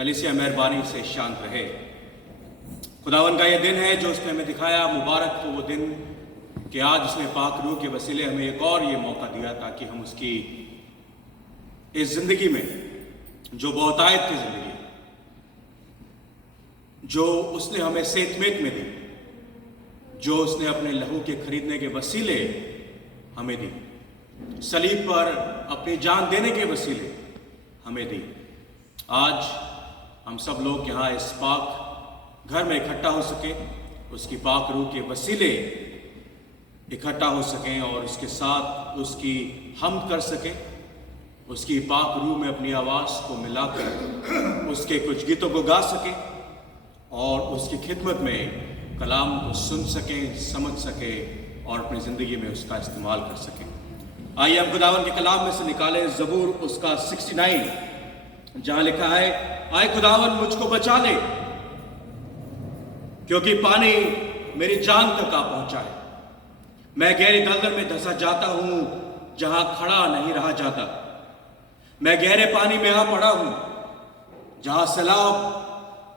कलीसिया मेहरबानी से शांत रहे। खुदावन का यह दिन है जो उसने हमें दिखाया। मुबारक तो वो दिन कि आज उसने पाक रूह के वसीले हमें एक और ये मौका दिया ताकि हम उसकी इस जिंदगी में जो बहुतायत की जिंदगी जो उसने हमें सेतमेत में दी, जो उसने अपने लहू के खरीदने के वसीले हमें दी, सलीब पर अपनी जान देने के वसीले हमें दी, आज हम सब लोग यहाँ इस पाक घर में इकट्ठा हो सके, उसकी पाक रूह के वसीले इकट्ठा हो सकें और उसके साथ उसकी हमद कर सके, उसकी पाक रूह में अपनी आवाज़ को मिलाकर उसके कुछ गीतों को गा सके और उसकी खिदमत में कलाम को सुन सकें, समझ सके और अपनी ज़िंदगी में उसका इस्तेमाल कर सकें। आइए हम खुदावन के कलाम में से निकालें ज़बूर उसका 69, जहाँ लिखा है, आए खुदावन मुझको बचा ले, क्योंकि पानी मेरी जान तक आ पहुंचा है। मैं गहरी दलदल में धंसा जाता हूं जहां खड़ा नहीं रहा जाता। मैं गहरे पानी में आ पड़ा हूं जहां सैलाब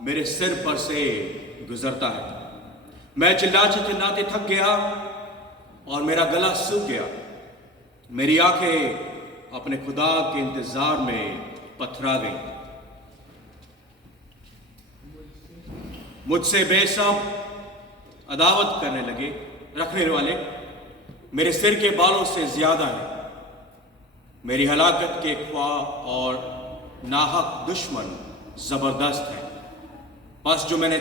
मेरे सिर पर से गुजरता है। मैं चिल्लाते चिल्लाते थक गया और मेरा गला सूख गया। मेरी आंखें अपने खुदा के इंतजार में पथरा गई। मुझसे बेशक अदावत करने लगे रखने वाले मेरे सिर के बालों से ज्यादा है। मेरी हलाकत के ख्वाह और नाहक दुश्मन जबरदस्त है। बस जो मैंने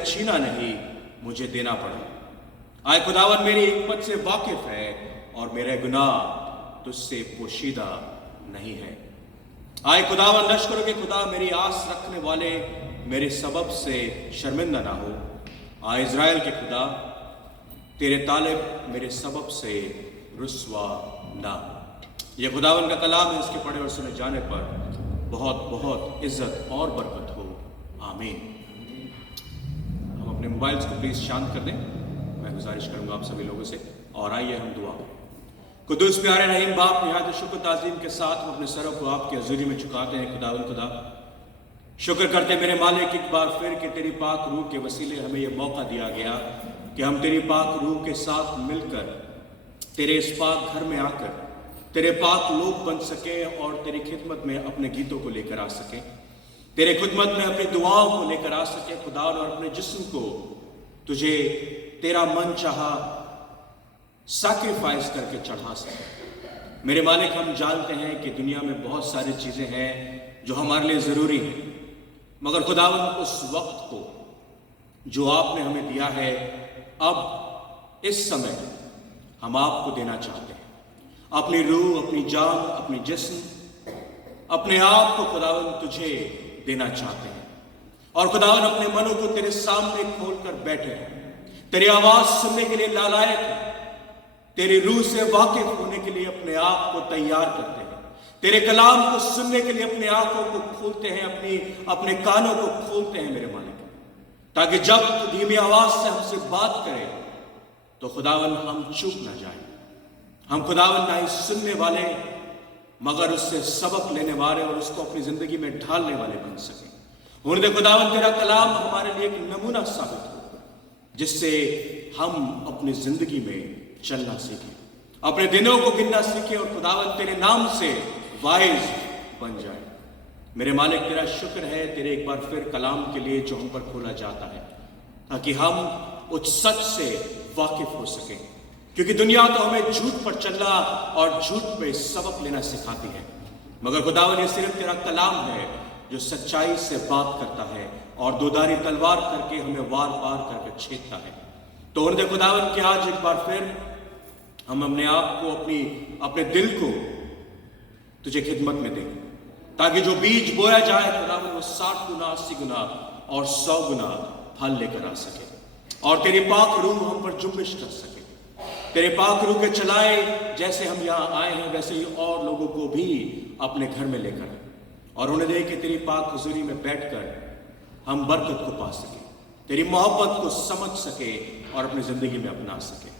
छीना नहीं मुझे देना पड़ा। आए खुदावन मेरी हिकमत से वाकिफ है और मेरे गुनाह तुझसे पोशीदा नहीं है। आए खुदावन लश्करों के खुदा मेरी आस रखने वाले मेरे सबब से शर्मिंदा ना हो। आए इज़राइल के खुदा तेरे तालिब मेरे सबब से रुस्वा ना हो। यह खुदावन का कलाम है, इसके पढ़े और सुने जाने पर बहुत बहुत इज्जत और बरकत हो। आमीन। हम अपने मोबाइल्स को प्लीज़ शांत कर दें, मैं गुजारिश करूंगा आप सभी लोगों से। और आइए हम दुआ करें। कुदूस प्यारे रहीम बाप, निहायत शुक्र ताज़ीम के साथ हम अपने सरों को आपकी हज़ूरी में झुकाते हैं। खुदावन खुदा शुक्र करते मेरे मालिक एक बार फिर कि तेरी पाक रूह के वसीले हमें यह मौका दिया गया कि हम तेरी पाक रूह के साथ मिलकर तेरे इस पाक घर में आकर तेरे पाक लोग बन सके और तेरी खिदमत में अपने गीतों को लेकर आ सके, तेरे खिदमत में अपनी दुआओं को लेकर आ सके खुदा, और अपने जिस्म को तुझे तेरा मन चाहा सैक्रिफाइस करके चढ़ा सके। मेरे मालिक हम जानते हैं कि दुनिया में बहुत सारी चीज़ें हैं जो हमारे लिए ज़रूरी हैं, मगर खुदावंद उस वक्त को जो आपने हमें दिया है अब इस समय हम आपको देना चाहते हैं। अपनी रूह, अपनी जान, अपनी जिस्म, अपने आप को खुदावंद तुझे देना चाहते हैं। और खुदावंद अपने मनों को तेरे सामने खोलकर बैठे हैं, तेरी आवाज़ सुनने के लिए लालायक है, तेरी रूह से वाकिफ होने के लिए अपने आप को तैयार करते हैं, तेरे कलाम को सुनने के लिए अपने आंखों को खोलते हैं, अपने कानों को खोलते हैं मेरे मालिक, ताकि जब तू धीमी आवाज से हमसे बात करे तो खुदावन हम चूक ना जाए। हम खुदावन ना ही सुनने वाले मगर उससे सबक लेने वाले और उसको अपनी जिंदगी में ढालने वाले बन सके। होने दे खुदावन तेरा कलाम हमारे लिए एक नमूना साबित हो, जिससे हम अपनी जिंदगी में चलना सीखें, अपने दिनों को गिनना सीखें और खुदावन तेरे नाम से वाइज बन जाए। मेरे मालिक तेरा शुक्र है तेरे एक बार फिर कलाम के लिए जो हम पर खोला जाता है, ताकि हम उस सच से वाकिफ हो सकें, क्योंकि दुनिया तो हमें झूठ पर चलना और झूठ पे सबक लेना सिखाती है, मगर खुदावन ये सिर्फ तेरा कलाम है जो सच्चाई से बात करता है और दोधारी तलवार करके हमें वार पार करके छेदता है। तो उन्हें खुदावन कि आज एक बार फिर हम अपने आप को अपने दिल को तुझे खिदमत में दें, ताकि जो बीज बोया जाए खुदावन वो 60 गुना, 80 गुना और 100 गुना फल लेकर आ सके और तेरी पाक रूह हम पर जुम्बिश कर सके। तेरे पाक रूह के चलाए जैसे हम यहाँ आए हैं वैसे ही और लोगों को भी अपने घर में लेकर और उन्हें दे कि तेरी पाक हुजूरी में बैठकर हम बरकत को पा सके, तेरी मोहब्बत को समझ सके और अपनी ज़िंदगी में अपना सके।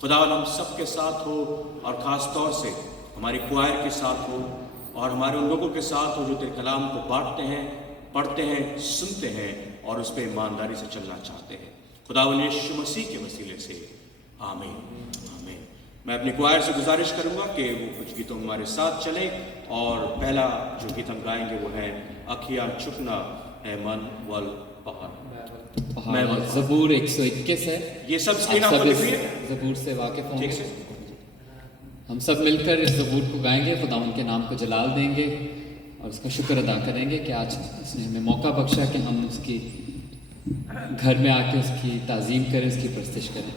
खुदावन हम सबके साथ हो और ख़ास तौर से हमारी क्वायर के साथ हो और हमारे उन लोगों के साथ हो जो तेरे कलाम को बांटते हैं, पढ़ते हैं, सुनते हैं और उस पर ईमानदारी से चलना चाहते हैं। खुदावंद यीशु मसीह के वसीले से आमीन, आमीन। मैं अपनी क्वायर से गुजारिश करूंगा कि वो कुछ गीतों हमारे साथ चले और पहला जो गीत हम गाएंगे वो है अखियाँ चुकना है मन वल पहाड़। ज़बूर 121 है। ये सब स्क्रीन आप ज़बूर से वाकिफ होंगे। ठीक से हम सब मिलकर इस ज़बूर को गाएंगे, खुदावंद के नाम को जलाल देंगे और उसका शुक्र अदा करेंगे कि आज उसने हमें मौका बख्शा कि हम उसकी घर में आके उसकी ताज़ीम करें, उसकी परस्तिश करें।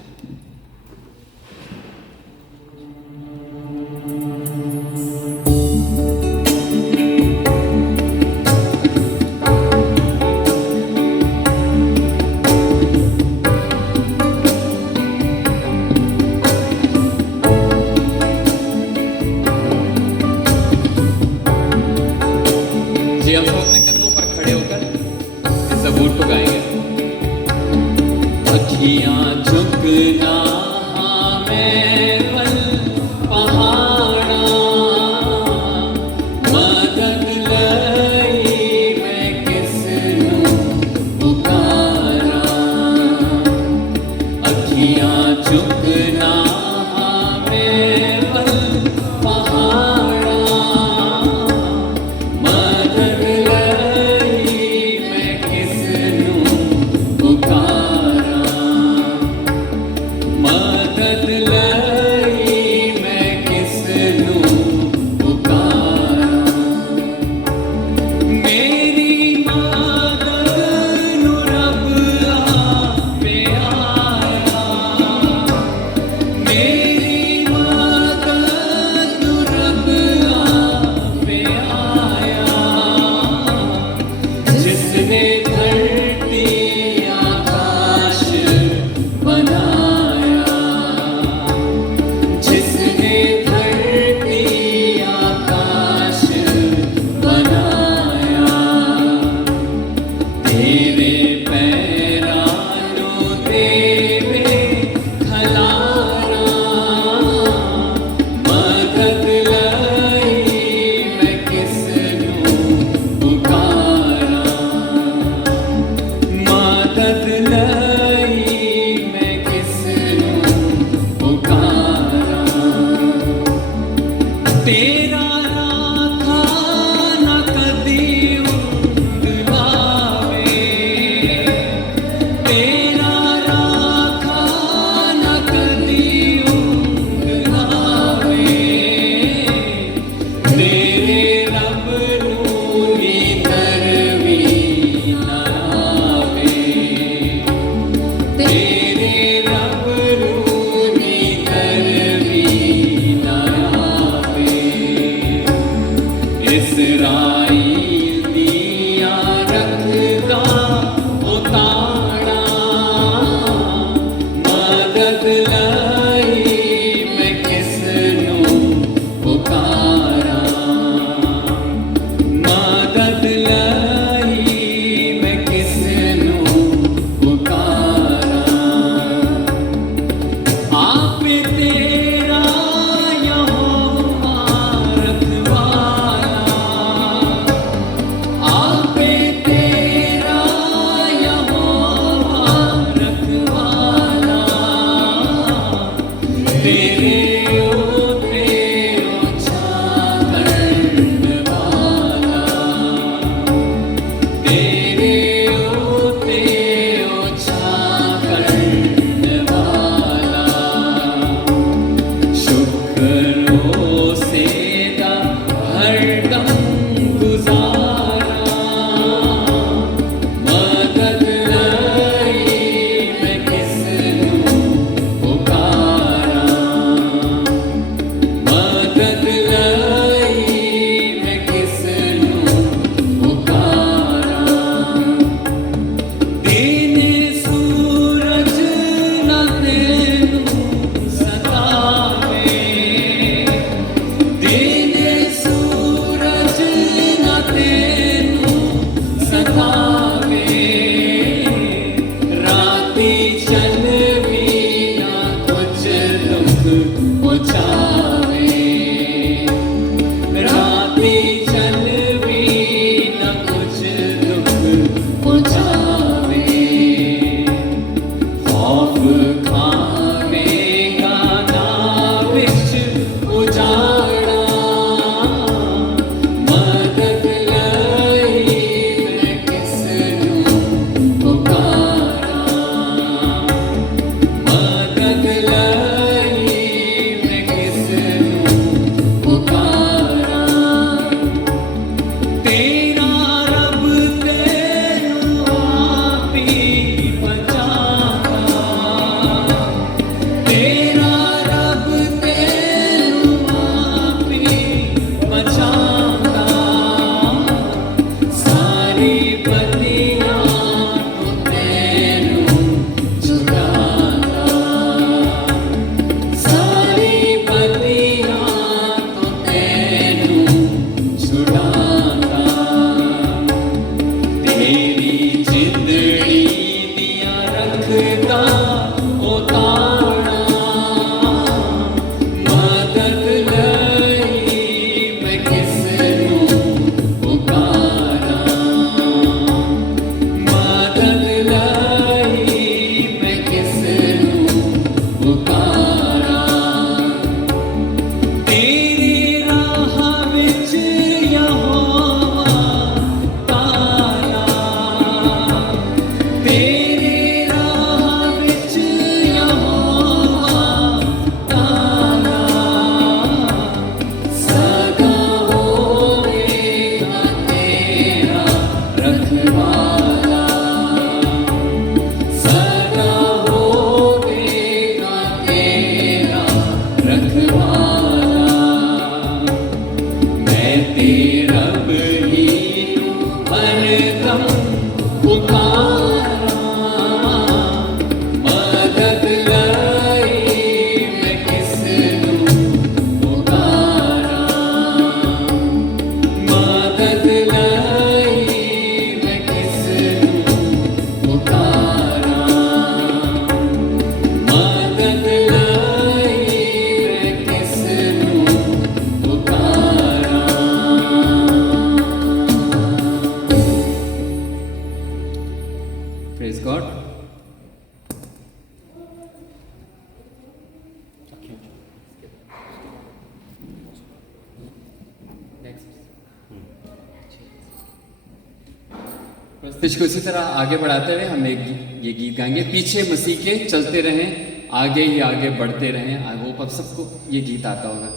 प्रस्तुति को इसी तरह आगे बढ़ाते हुए हम ये गीत गाएंगे, पीछे मसीह के चलते रहें, आगे ही आगे बढ़ते रहें। आई होप अब सबको ये गीत आता होगा।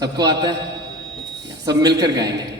सबको आता है? सब मिलकर गाएंगे।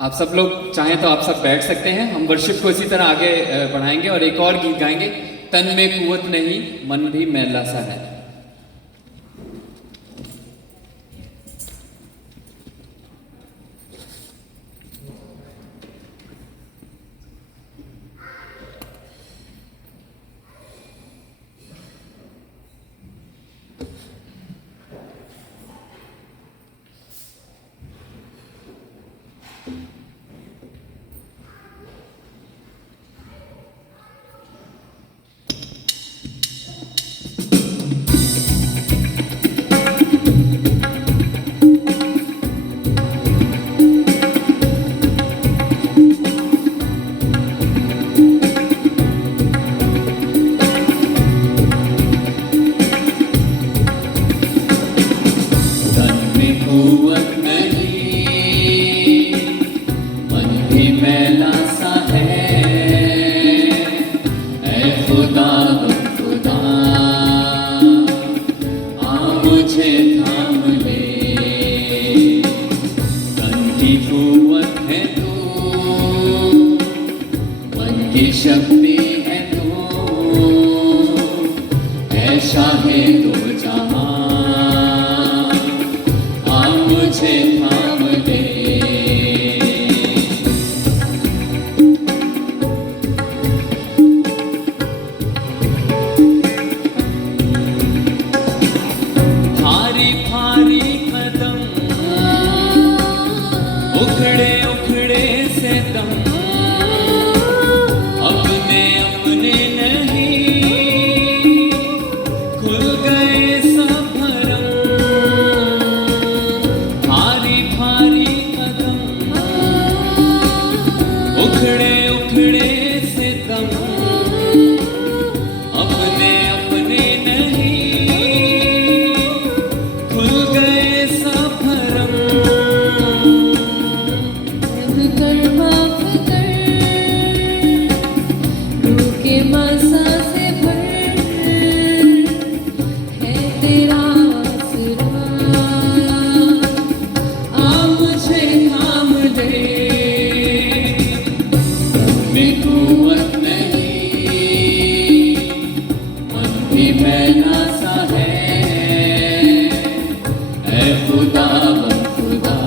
आप सब लोग चाहें तो आप सब बैठ सकते हैं। हम वर्शिप को इसी तरह आगे बढ़ाएंगे और एक और गीत गाएंगे, तन में कुवत नहीं मन भी मैला सा है। की शक्ति है तू, है शाहे दो जहां, आ मुझे थाम ले। भारी भारी कदम, उखड़े उखड़े से दम, अपने अपने नहीं, खुल गए सब भरम। भारी भारी कदम, उखड़े उखड़े से दम, अपने अपने नहीं, खुल गए सब भरम। माफ कर, रूह के मसा से भर है तेरा आसरा, आ मुझे थाम ले। में कुव्वत नहीं, मन भी मैला सा है, ऐ खुदा बन खुदा,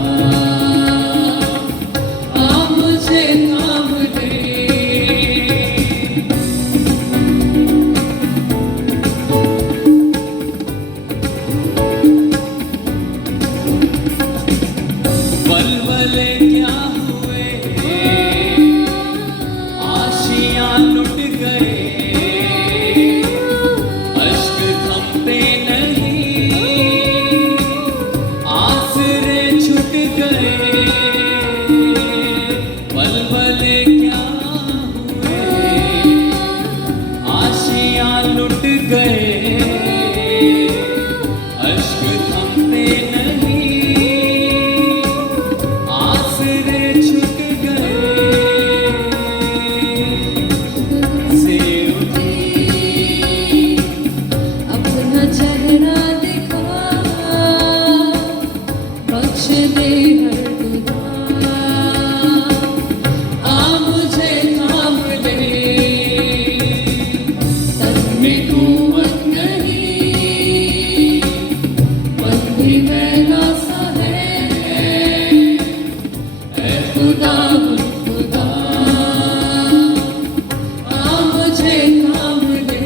आ मुझे थाम ले। वलवले क्या हुए, आशियां लुट गए, अश्क थमते नहीं, आसरे छूट गए। वलवले क्या हुए, आशियां लुट गए, अश्क थमते नहीं, आसरे छूट गए। से अपना चेहरा दिखा, बख्श दे हर गुनाह, आ मुझे थाम ले। तन में कुव्वत नहीं, मन भी मैला सा है, ऐ खुदा बन खुदा, आ मुझे थाम ले।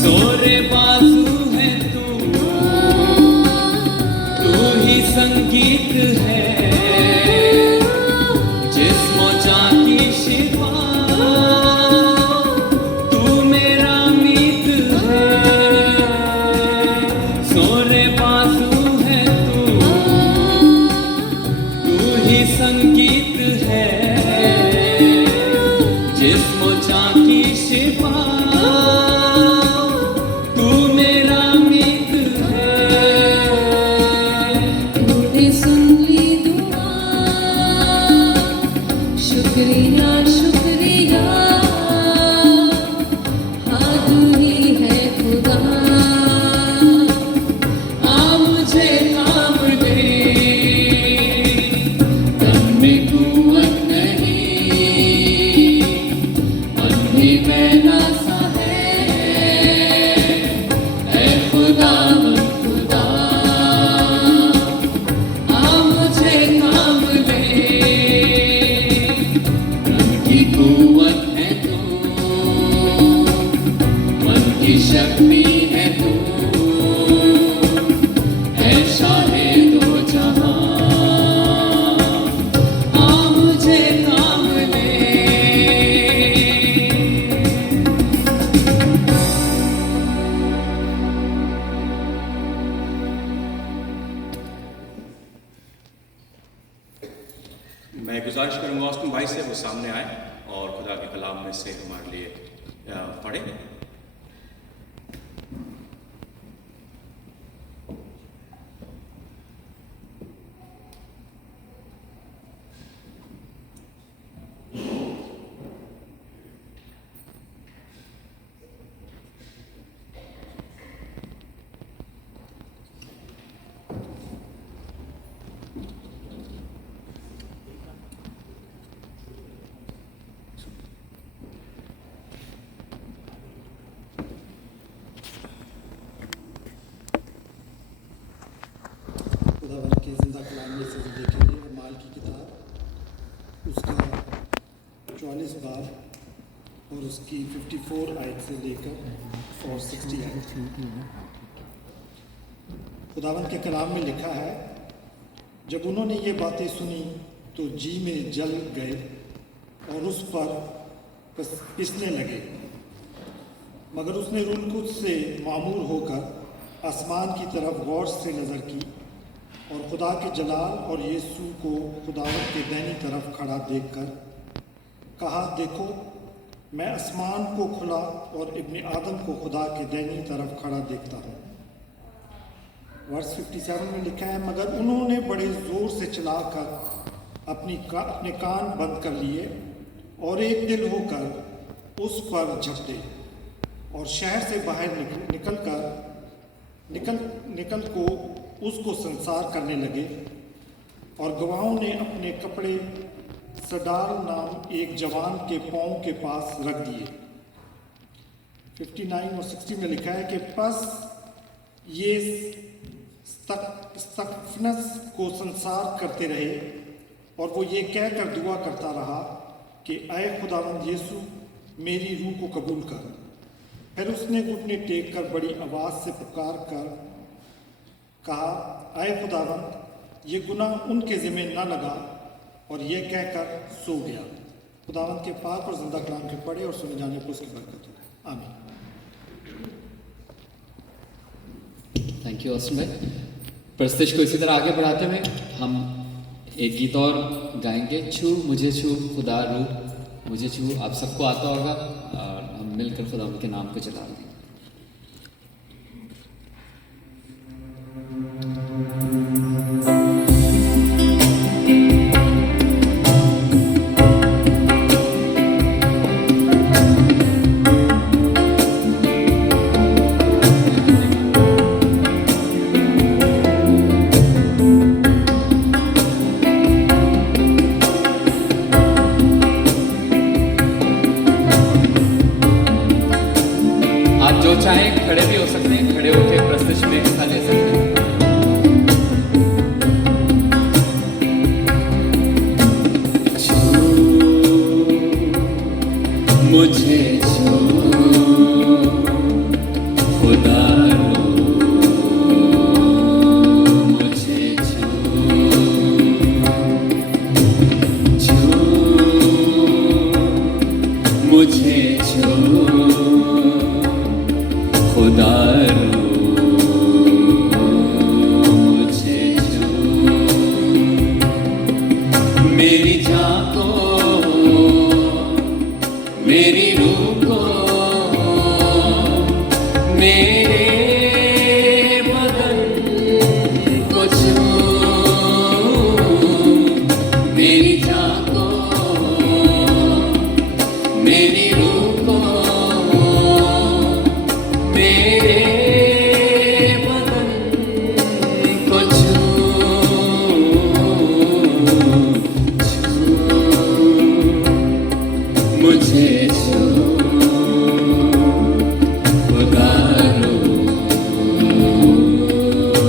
सोरे बाजू है तू ही संगीत है, जिस्मो जान की शिफा, तू मेरा मीत है। सोरे बाजू है तू ही संगीत है, जिस्मो जान की शिफा, तू मेरा मीत है। तूने सुन ली दुआ, शुक्रिया शुक्रिया, हाँ तू ही है खुदा, आ मुझे थाम ले। तन में कुव्वत नहीं, मन भी मैला सा है, ऐ खुदा बन खुदा, आ मुझे थाम ले। मन की कुव्वत है तू, मन की शक्ति है तू, है शाहे दो जहां, आ मुझे थाम ले। मैं गुजारिश करूंगा ऑस्टिन भाई से वो सामने आए और खुदा के कलाम में से हमारे लिए पढ़े। और उसकी 54 आयत से लेकर और 60 आयत। खुदावंद के कलाम में लिखा है, जब उन्होंने ये बातें सुनी तो जी में जल गए और उस पर पिसने लगे। मगर उसने रूलकुद से मामूर होकर आसमान की तरफ गौर से नज़र की और खुदा के जलाल और यीशु को खुदावंद के दाहिनी तरफ खड़ा देखकर कहा, देखो मैं आसमान को खुला और इब्ने आदम को खुदा के दाहिनी तरफ खड़ा देखता हूँ। वर्स 57 में लिखा है, मगर उन्होंने बड़े ज़ोर से चिल्लाकर अपने कान बंद कर लिए और एक दिल होकर उस पर झपटे और शहर से बाहर निकल को उसको संसार करने लगे। और गवाहों ने अपने कपड़े सडाल नाम एक जवान के पाँव के पास रख दिए। 59 और 60 में लिखा है कि बस ये स्तफनस को संसार करते रहे और वो ये कहकर दुआ करता रहा कि ऐ खुदावंद यीशु मेरी रूह को कबूल कर। फिर उसने घुटने टेक कर बड़ी आवाज़ से पुकार कर कहा, ऐ खुदावंद ये गुनाह उनके ज़िम्मे न लगा, और ये कहकर सो गया। खुदावंद के पाक और जिंदा कलाम के पढ़े और सुने जाने को उसकी बरकत हो। आमीन। थैंक यू ऑस्टिन भाई। प्रस्तुति को इसी तरह आगे बढ़ाते हुए हम एक गीत और गाएंगे, छू मुझे छू खुदा रूह मुझे छू। आप सबको आता होगा और हम मिलकर खुदा के नाम को जला देंगे। चाहे खड़े भी हो सकते हैं, खड़े होकर प्रस्तुति में हिस्सा ले सकते हैं। मुझे छू खुदा मुझे छू मुझे छू खुदा मुझे छू मेरी जान को मेरी रूह को मेरे बदन को छू मेरी जान को मेरी रूह को मेरे बदन को छू मुझे छू खुदा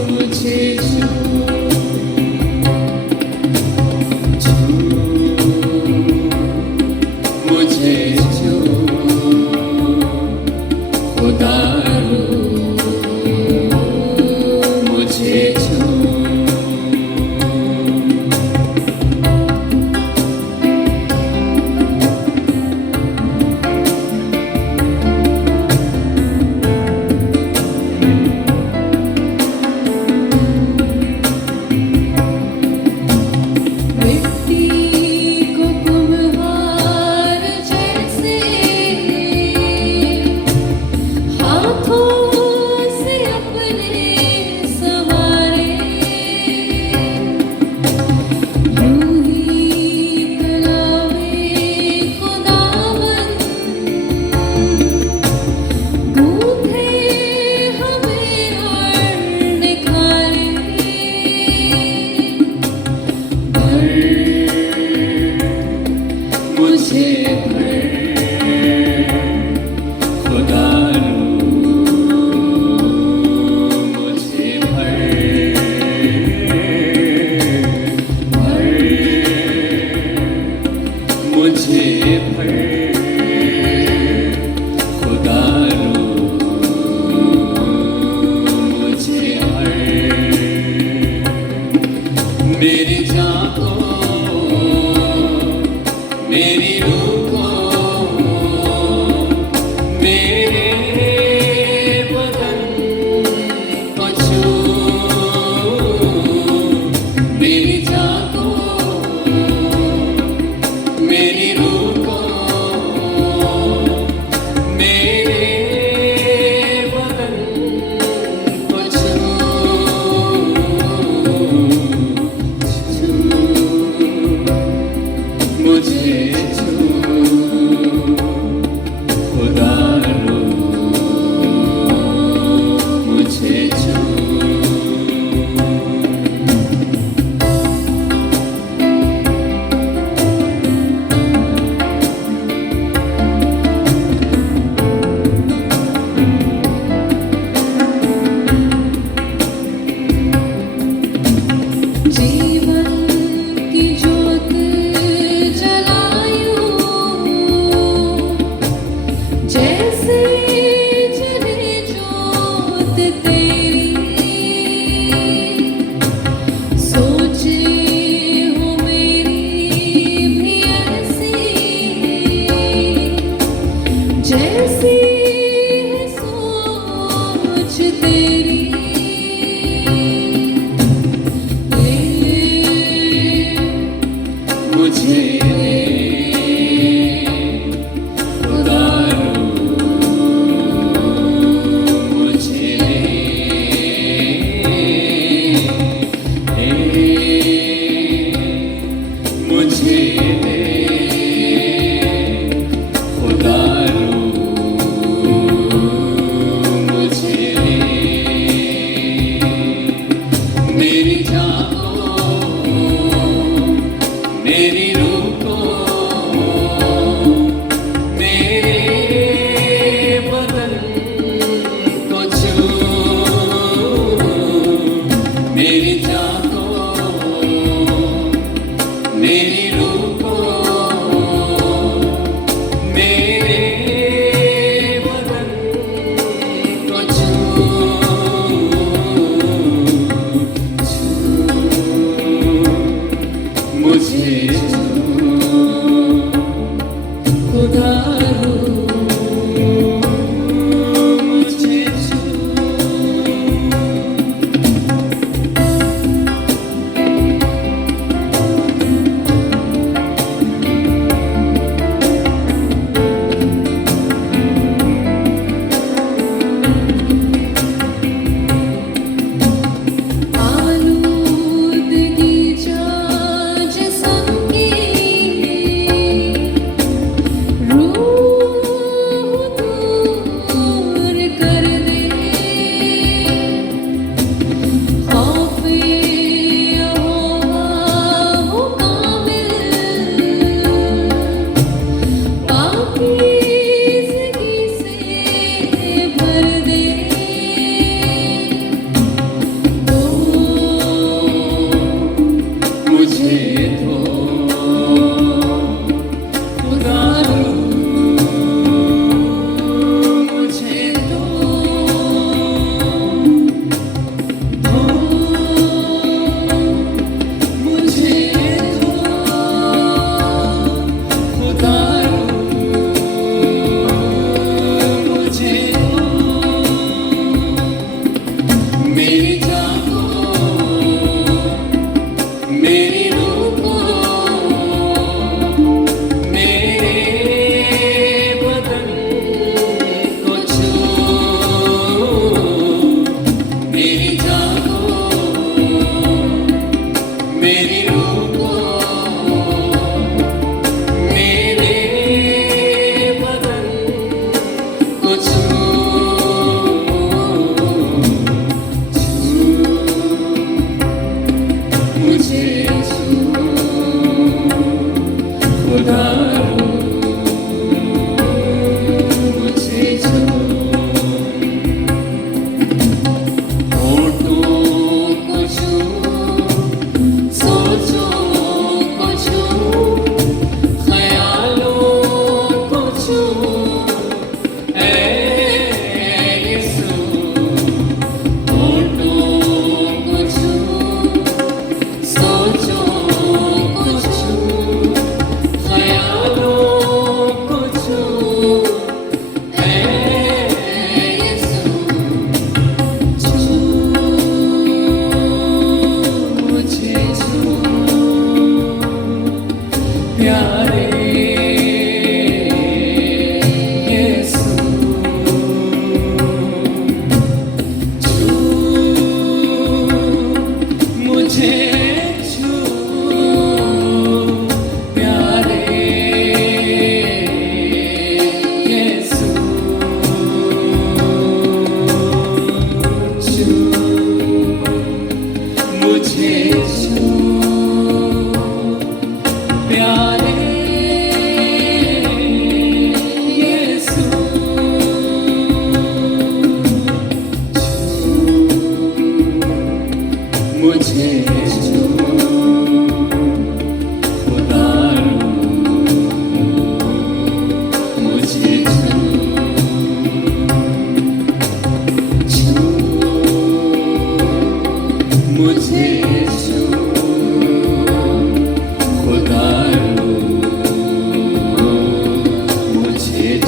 मुझे छू मुझे छू खुदा मुझे छू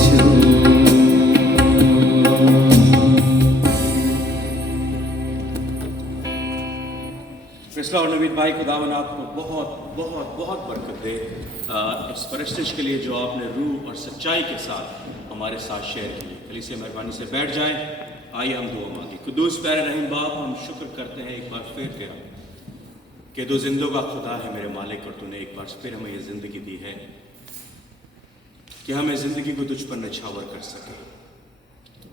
छू फैसला और नवीद भाई, खुदावन आपको बहुत बहुत बहुत बरकत दे इस परस्तिश के लिए जो आपने रूह और सच्चाई के साथ हमारे साथ शेयर की। कलीसिया मेहरबानी से बैठ जाएं। आइए हम दुआ मांगे। कुद्दूस प्यारे रहीम बाप, हम शुक्र करते हैं एक बार फिर तेरा कि तू जिंदों का खुदा है मेरे मालिक, और तूने एक बार फिर हमें ये ज़िंदगी दी है कि हम इस ज़िंदगी को तुझ पर निछावर कर सके।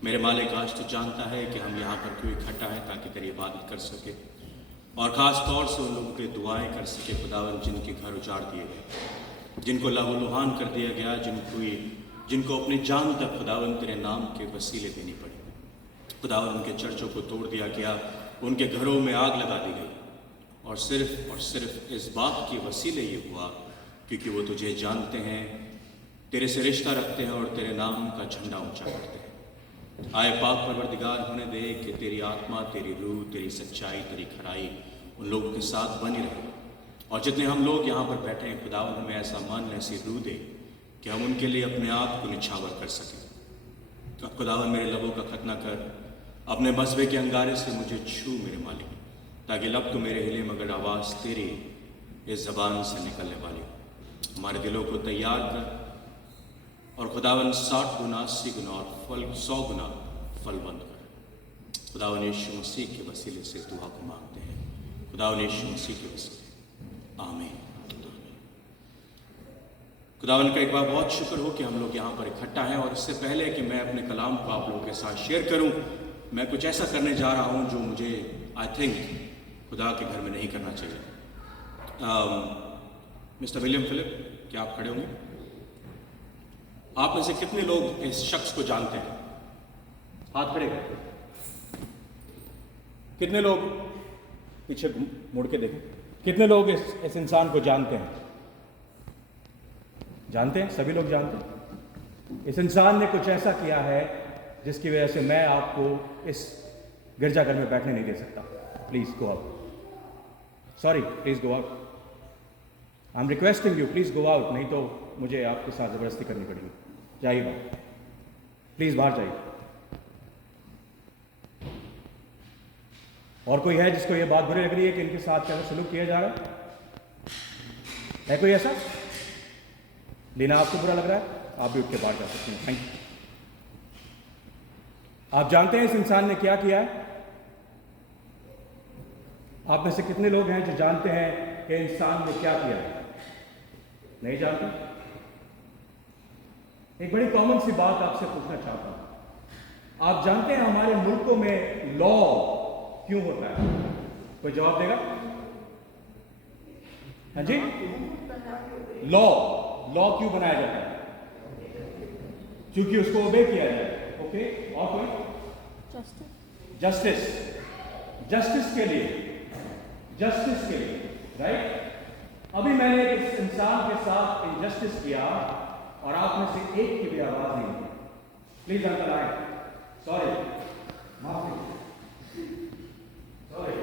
मेरे मालिक, आज तो जानता है कि हम यहाँ पर क्यों इकट्ठा है ताकि तेरी इबादत कर सके, और ख़ास तौर से उन लोगों के दुआएं कर सके खुदावन जिनके घर उजाड़ दिए गए, जिनको लहूलुहान कर दिया गया, जिनको अपनी जान तक खुदावन तेरे नाम के वसीले देनी पड़ी। खुदावन उनके चर्चों को तोड़ दिया गया, उनके घरों में आग लगा दी गई, और सिर्फ इस बात के वसीले ये हुआ क्योंकि वो तुझे जानते हैं, तेरे से रिश्ता रखते हैं और तेरे नाम का झंडा ऊंचा करते हैं। आए पाक परवरदिगार होने दे कि तेरी आत्मा, तेरी रूह, तेरी सच्चाई, तेरी खराई उन लोगों के साथ बनी रहे, और जितने हम लोग यहाँ पर बैठे हैं खुदावन हमें ऐसा मन, ऐसी रूह दे कि हम उनके लिए अपने आप को निछावर कर सकें। तो खुदावन मेरे लबों का खतना कर, अपने मजबे के अंगारे से मुझे छू मेरे मालिक, ताकि लब तो मेरे हिले मगर आवाज़ तेरी इस ज़बान से निकलने वाली हो। हमारे दिलों को तैयार कर, और खुदावन 60 गुना, 80 गुना और 100 गुना फलबंद कर। खुदावन यीशु मसीह के वसीले से दुआ को मांगते हैं, खुदावन यीशु मसीह के वसीले, आमीन। खुदावन का एक बार बहुत शुक्र हो कि हम लोग यहाँ पर इकट्ठा हैं। और इससे पहले कि मैं अपने कलाम को आप लोगों के साथ शेयर करूँ, मैं कुछ ऐसा करने जा रहा हूँ जो मुझे आई थिंक खुदा के घर में नहीं करना चाहिए। मिस्टर विलियम फिलिप, क्या आप खड़े होंगे? आप में से कितने लोग इस शख्स को जानते हैं? हाथ खड़े करें। कितने लोग, पीछे मुड़ के देखें, कितने लोग इस इंसान को जानते हैं? जानते हैं? सभी लोग जानते हैं। इस इंसान ने कुछ ऐसा किया है जिसकी वजह से मैं आपको इस गिरजाघर में बैठने नहीं दे सकता। Please go out. Sorry, please go out. I am requesting you, please go out, नहीं तो मुझे आपके साथ जबरदस्ती करनी पड़ेगी। जाइए बाहर, प्लीज बाहर जाइए। और कोई है जिसको ये बात बुरी लग रही है कि इनके साथ कैसा सलूक किया जा रहा है कोई ऐसा? लीना, आपको बुरा लग रहा है? आप भी उठ के बाहर जा सकते हैं। Thank you. आप जानते हैं इस इंसान ने क्या किया है? आप में से कितने लोग हैं जो जानते हैं कि इंसान ने क्या किया है? नहीं जानते? एक बड़ी कॉमन सी बात आपसे पूछना चाहता हूं। आप जानते हैं हमारे मुल्कों में लॉ क्यों होता है? कोई जवाब देगा? हाँ जी, लॉ क्यों बनाया जाता है? क्योंकि उसको ओबे किया जाए। ओके, और कोई? जस्टिस के लिए, राइट? अभी मैंने इस इंसान के साथ इनजस्टिस किया और आप में से एक की भी आवाज नहीं हुई। प्लीज अंकल आए। सॉरी, माफी, सॉरी।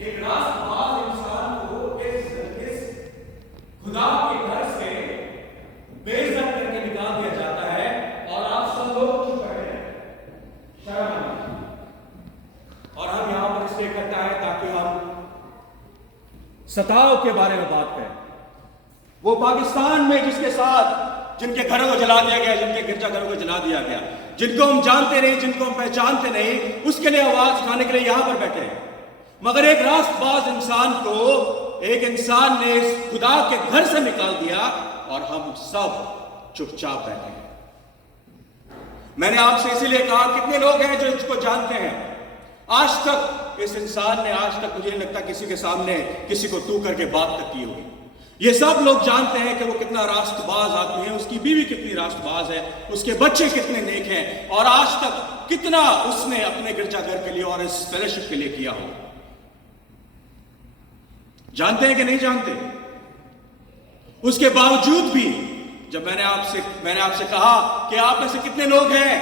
एक राष्ट्रवाद इंसान को इस खुदा के घर से बेइज्जत करके निकाल दिया जाता है, और आप सब लोग चुप बैठे हैं, शर्म। और हम यहां पर इसलिए इकट्ठा है ताकि हम सताव के बारे में बात करें। वो पाकिस्तान में जिसके साथ जिनके घरों को जला दिया गया, जिनके गिरजाघरों को जला दिया गया, जिनको हम जानते नहीं, जिनको हम पहचानते नहीं, उसके लिए आवाज उठाने के लिए यहां पर बैठे हैं। मगर एक राष्ट्रबाज इंसान को एक इंसान ने इस खुदा के घर से निकाल दिया और हम सब चुपचाप बैठे हैं। मैंने आपसे इसीलिए कहा, कितने लोग हैं जो इसको जानते हैं? आज तक इस इंसान ने, आज तक मुझे नहीं लगता किसी के सामने किसी को तू करके बात तक की होगी। ये सब लोग जानते हैं कि वो कितना राष्ट्रबाज आदमी है, उसकी बीवी कितनी राष्ट्रबाज है, उसके बच्चे कितने नेक हैं, और आज तक कितना उसने अपने गिरजाघर के लिए और इस फेलोशिप के लिए किया होगा। जानते हैं कि नहीं जानते? उसके बावजूद भी जब मैंने आपसे कहा कि आप में से कितने लोग हैं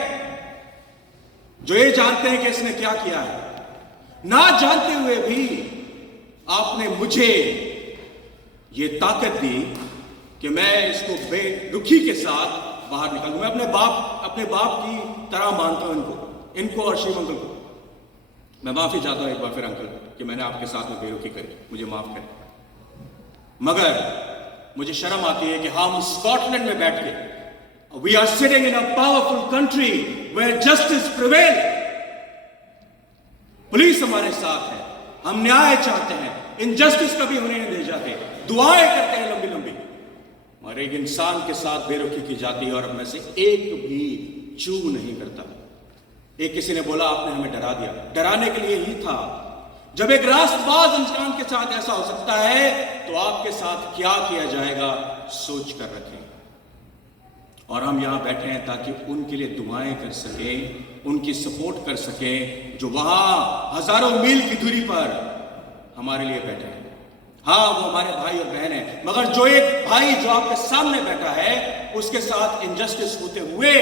जो ये जानते हैं कि इसने क्या किया है, ना जानते हुए भी आपने मुझे ये ताकत दी कि मैं इसको बेरुखी के साथ बाहर निकालूं। मैं अपने बाप की तरह मानता हूं इनको और शिव अंकल को। मैं माफी चाहता हूं एक बार फिर अंकल कि मैंने आपके साथ में बेरुखी करी, मुझे माफ करें। मगर मुझे शर्म आती है कि हम स्कॉटलैंड में बैठ के we are sitting in a powerful country where justice prevail, police हमारे साथ है, हम न्याय चाहते हैं, इनजस्टिस कभी होने नहीं दे जाते, दुआएं करते हैं लंबी लंबी, और एक इंसान के साथ बेरुखी की जाती है और मैं से एक भी चू नहीं करता। एक किसी ने बोला आपने हमें डरा दिया, डराने के लिए ही था। जब एक राष्ट्रवाद इंसान के साथ ऐसा हो सकता है तो आपके साथ क्या किया जाएगा सोच कर रखें। और हम यहां बैठे हैं ताकि उनके लिए दुआएं कर सकें, उनकी सपोर्ट कर सकें जो वहां हजारों मील की दूरी पर हमारे लिए बैठे हैं। हाँ, वो हमारे भाई और बहन है, मगर जो एक भाई जो आपके सामने बैठा है उसके साथ इनजस्टिस होते हुए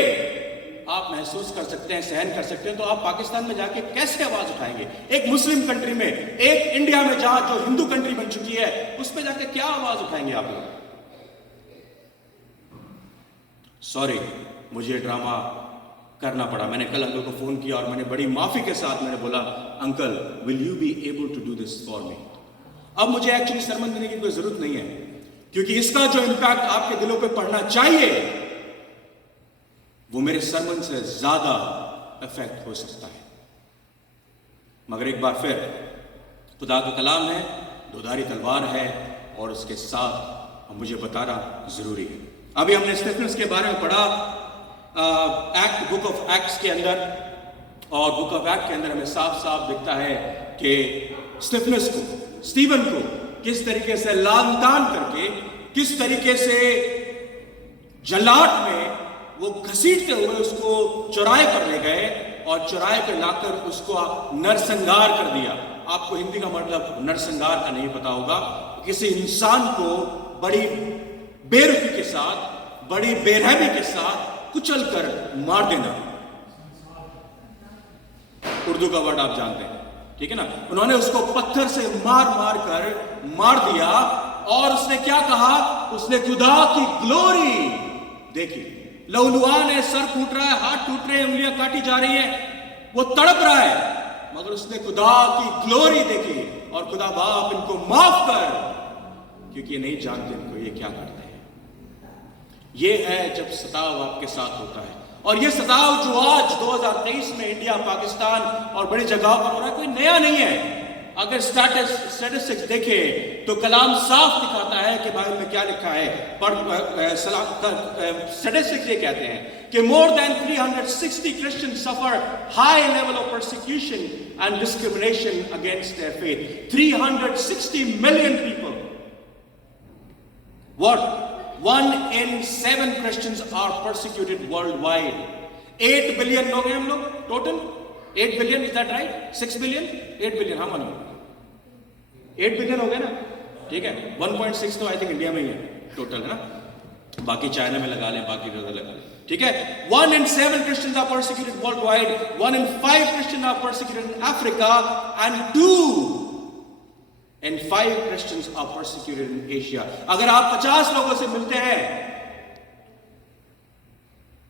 आप महसूस कर सकते हैं, सहन कर सकते हैं, तो आप पाकिस्तान में जाके कैसे आवाज उठाएंगे? एक मुस्लिम कंट्री में, एक इंडिया में जहां जो हिंदू कंट्री बन चुकी है उस पर जाके क्या आवाज उठाएंगे आप लोग? सॉरी, मुझे ड्रामा करना पड़ा। मैंने कल अंकल को फोन किया और मैंने बड़ी माफी के साथ मैंने बोला uncle will you be able to do this for me. अब मुझे एक्चुअली सरमन देने की कोई जरूरत नहीं है, क्योंकि इसका जो इंपैक्ट आपके दिलों पे पड़ना चाहिए वो मेरे सरमन से ज्यादा इफेक्ट हो सकता है। मगर एक बार फिर खुदा का कलाम है, दोधारी तलवार है और उसके साथ मुझे बताना जरूरी है। अभी हमने स्टेफनस के बारे में पढ़ा बुक ऑफ एक्ट्स के अंदर, और बुक ऑफ एक्ट के अंदर हमें साफ साफ दिखता है कि स्टेफनस को, स्टीवन को किस तरीके से लानतान करके, किस तरीके से जलाट में वो घसीटते हुए उसको चौराहे पर ले गए और चौराहे पर लाकर उसको नरसंहार कर दिया। आपको हिंदी का मतलब नरसंहार का नहीं पता होगा। किसी इंसान को बड़ी बेरुखी के साथ, बड़ी बेरहमी के साथ कुचल कर मार देना। उर्दू का वर्ड आप जानते हैं, ठीक है ना? उन्होंने उसको पत्थर से मार मार कर मार दिया और उसने क्या कहा? उसने खुदा की ग्लोरी देखी। लहूलुहान है, सर फूट रहा है, हाथ टूट रहे हैं, उंगलियां काटी जा रही हैं, वो तड़प रहा है, मगर उसने खुदा की ग्लोरी देखी और खुदा बाप इनको माफ कर, क्योंकि ये नहीं जानते इनको ये क्या करते हैं। ये है जब सताव आपके साथ होता है। और ये सताव जो आज 2023 में इंडिया, पाकिस्तान और बड़ी जगहों पर हो रहा है, कोई नया नहीं है। अगर स्टैटिस्टिक्स देखे तो कलाम साफ दिखाता है कि बाइबल में क्या लिखा है। स्टैटिस्टिक्स ये कहते हैं कि more than 360 Christians suffer high level of persecution and discrimination against their faith. 360 million people. What? 1 in 7 Christians are persecuted worldwide. 8 billion लोग हैं हम लोग total. 8 billion, is that right? 6 billion? 8 billion, हाँ मानो 8 billion हो गए ना, ठीक है। 1.6 तो आई थिंक इंडिया में ही है टोटल, है ना? बाकी चाइना में लगा लें, बाकी लगा लें, ठीक है। 1 in 7 Christians are persecuted worldwide. 1 in 5 Christians are persecuted in Africa, and 2 in 5 Christians are persecuted in Asia. अगर आप 50 लोगों से मिलते हैं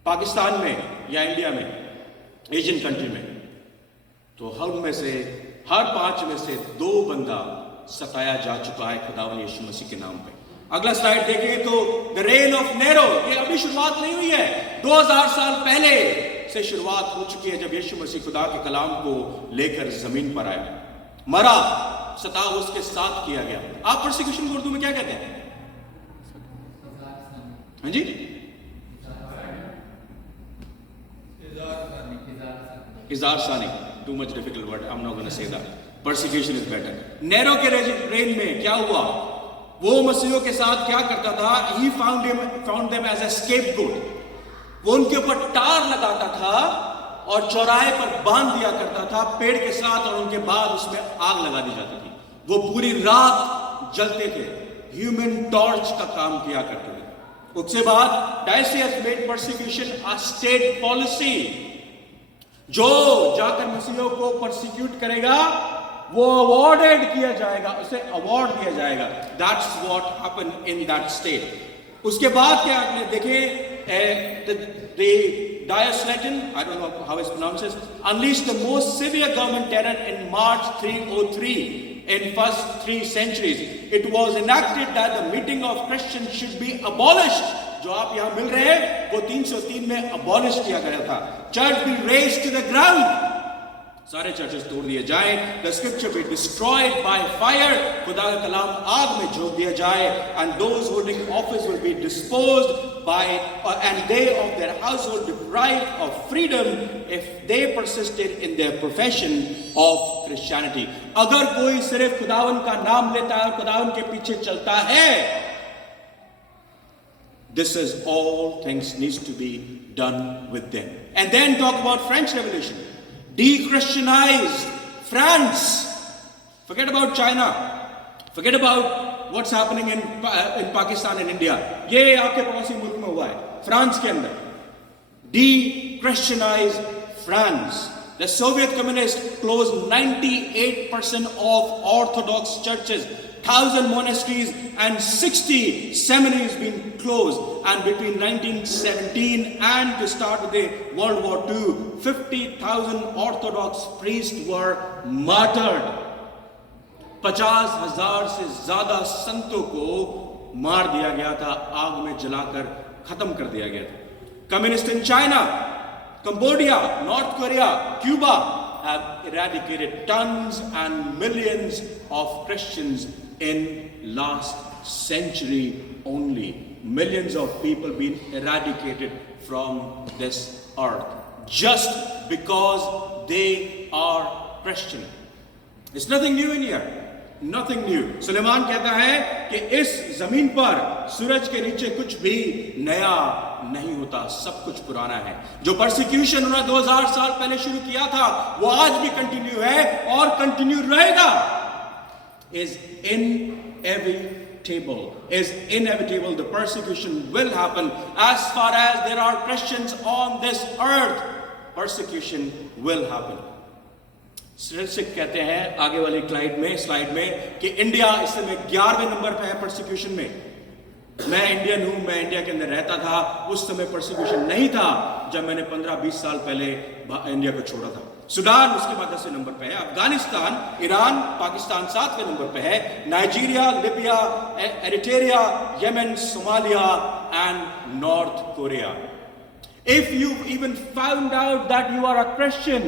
पाकिस्तान में या इंडिया में, एशियन कंट्री में, तो हम में से हर 5 में से 2 बंदा सताया जा चुका है खुदावन यीशु मसीह के नाम पे। अगला स्लाइड देखें तो द रेन ऑफ नेरो, ये अभी शुरुआत नहीं हुई है, 2000 साल पहले से शुरुआत हो चुकी है, जब यीशु मसीह खुदा के कलाम को लेकर जमीन पर आया, मरा, सताव उसके साथ किया गया। आप परसिक्यूशन को उर्दू में क्या कहते हैं? हाँ जी, इज़ार सानी, too much difficult word, I am not gonna say that. Persecution is better. Narrow के रेन में क्या हुआ? वो मसीहों के साथ क्या करता था? He found them as a scapegoat. वो उनके ऊपर टार लगाता था और चौराहे पर बांध दिया करता था पेड़ के साथ, और उनके बाद उसमें आग लगा दी जाती थी। वो पूरी रात जलते थे ह्यूमन टॉर्च का काम किया करते थे। उसके बाद dioecious made persecution a state policy. जो जाकर मसीहियों को परसिक्यूट करेगा वो अवॉर्डेड किया जाएगा, उसे अवार्ड दिया जाएगा। That's what happened in that state. उसके बाद क्या आपने देखे, Diocletian, I don't know how it's pronounced, unleashed the most severe government terror in March 303 in first 3 centuries. It was enacted that the meeting of Christians should be abolished. जो आप यहां मिल रहे हैं वो 303 में abolish किया गया था। Church be razed to the ground. सारे चर्चेस तोड़ दिए जाए। The scripture be destroyed by fire. खुदा का कलाम आग में झोंक दिया जाए। And those holding office will be disposed by and they of their household deprived of freedom if they persisted in their profession of Christianity. अगर कोई सिर्फ खुदावन का नाम लेता है और खुदावन के पीछे चलता है, this is all things needs to be done with them. And then talk about French Revolution. De-Christianized France. Forget about China. Forget about what's happening in Pakistan and India. ये आपके पड़ोसी मुल्क में हुआ है, फ्रांस के अंदर। De-Christianized France. The Soviet communists closed 98% of Orthodox churches. 1,000 monasteries and 60 seminaries been closed, and between 1917 and the start of the World War II, 50,000 Orthodox priests were martyred. 50,000 से ज्यादा संतों को मार दिया गया था, आग में जलाकर खत्म कर दिया गया था। Communists in China, Cambodia, North Korea, Cuba have eradicated tons and millions of Christians in last century only. Millions of people been eradicated from this earth just because they are Christian. It's nothing new in here. Nothing new. Suleman कहता है कि इस जमीन पर सूरज के नीचे कुछ भी नया नहीं होता, सब कुछ पुराना है। जो परसिक्यूशन उन्होंने 2000 साल पहले शुरू किया था वो आज भी कंटिन्यू है और कंटिन्यू रहेगा। is inevitable. The persecution will happen as far as there are Christians on this earth. Persecution will happen. Statistic कहते हैं आगे वाली स्लाइड में कि इंडिया इस समय 11वें नंबर पे है परसिक्यूशन में। मैं इंडियन हूं, मैं इंडिया के अंदर रहता था, उस समय परसिक्यूशन नहीं था जब मैंने 15-20 साल पहले इंडिया को छोड़ा था। सूडान उसके बाद 10वें नंबर पे है, अफगानिस्तान, ईरान, पाकिस्तान 7वें नंबर पे है, Nigeria, Libya, Eritrea, Yemen, Somalia and North Korea. If you even found out that you are a Christian,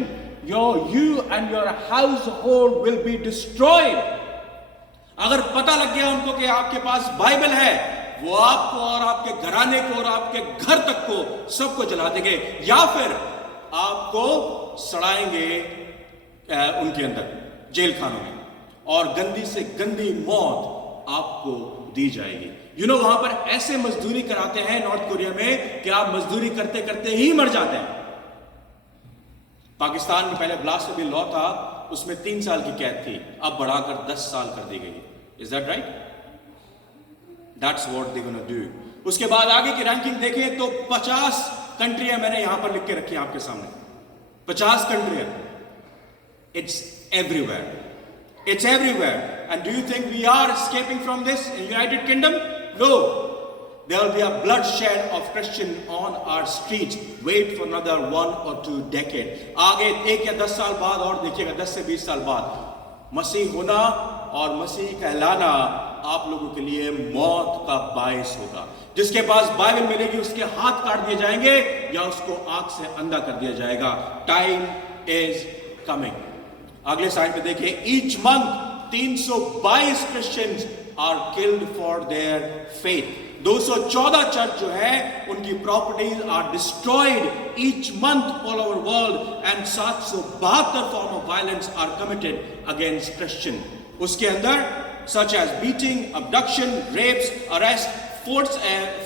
you and your household will be destroyed. अगर पता लग गया उनको कि आपके पास बाइबल है, वो आपको और आपके घराने को और आपके घर तक को सबको जला देंगे या फिर आपको सड़ाएंगे उनके अंदर जेल खानों में, और गंदी से गंदी मौत आपको दी जाएगी। वहां पर ऐसे मजदूरी कराते हैं नॉर्थ कोरिया में कि आप मजदूरी करते करते ही मर जाते हैं। पाकिस्तान में पहले ब्लास्फेमी लॉ था, उसमें 3 साल की कैद थी, अब बढ़ाकर 10 साल कर दी गई। Is that right? That's what they gonna do. उसके बाद आगे की रैंकिंग देखें तो 50 कंट्रियां मैंने यहां पर लिख के रखी है आपके सामने। 50 कंट्रियां। It's everywhere. It's everywhere. And do you think we are escaping from this in United Kingdom? No. There will be a bloodshed of Christian on our streets. Wait for another 1 or 2 decades. आगे 1 या 10 साल बाद और देखिएगा, 10 से 20 साल बाद मसीह होना और मसीह कहलाना आप लोगों के लिए मौत का बायस होगा। जिसके पास बाइबल मिलेगी उसके हाथ काट दिए जाएंगे या उसको आंख से अंधा कर दिया जाएगा। Time is coming. अगले साइड पे देखिए, each month 322 Christians are killed for their faith. 214 church जो है उनकी properties are destroyed each month all over world and 772 form of violence are committed against Christian. उसके अंदर such as beating, abduction, rapes, arrest,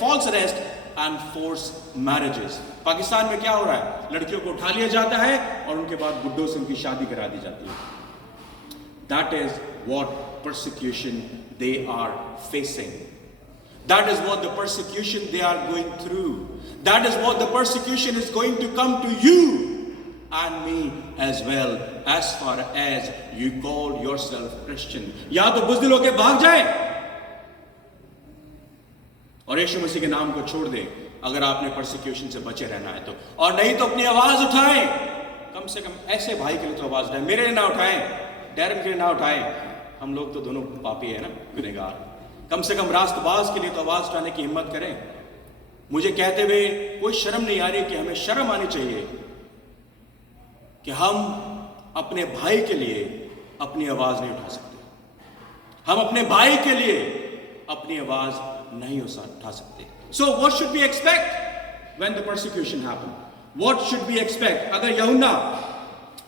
false arrest and force marriages. Pakistan में क्या हो रहा है? लड़कियों को उठा लिया जाता है और उनके बाद बुड्ढों से उनकी शादी करा दी जाती है। That is what persecution they are facing. That is what the persecution they are going through. That is what the persecution is going to come to you and me as well, as far as you call yourself Christian. या तो बुज़दिल होके भाग जाए और यीशु मसीह के नाम को छोड़ दे अगर आपने परसिक्यूशन से बचे रहना है तो, और नहीं तो अपनी आवाज उठाएं। कम से कम ऐसे भाई के लिए तो आवाज उठाएं, मेरे लिए ना उठाएं, डैरन के लिए ना उठाएं, हम लोग तो दोनों पापी है ना, गुनहगार। कम से कम रास्तबाज के लिए तो आवाज उठाने की हिम्मत करें। मुझे कहते हुए कोई शर्म नहीं आ रही कि हमें शर्म आनी चाहिए कि हम अपने भाई के लिए अपनी आवाज नहीं उठा सकते, हम अपने भाई के लिए अपनी आवाज नहीं उठा सकते। So what should we expect when the persecution happen? What should we expect? अगर यूहन्ना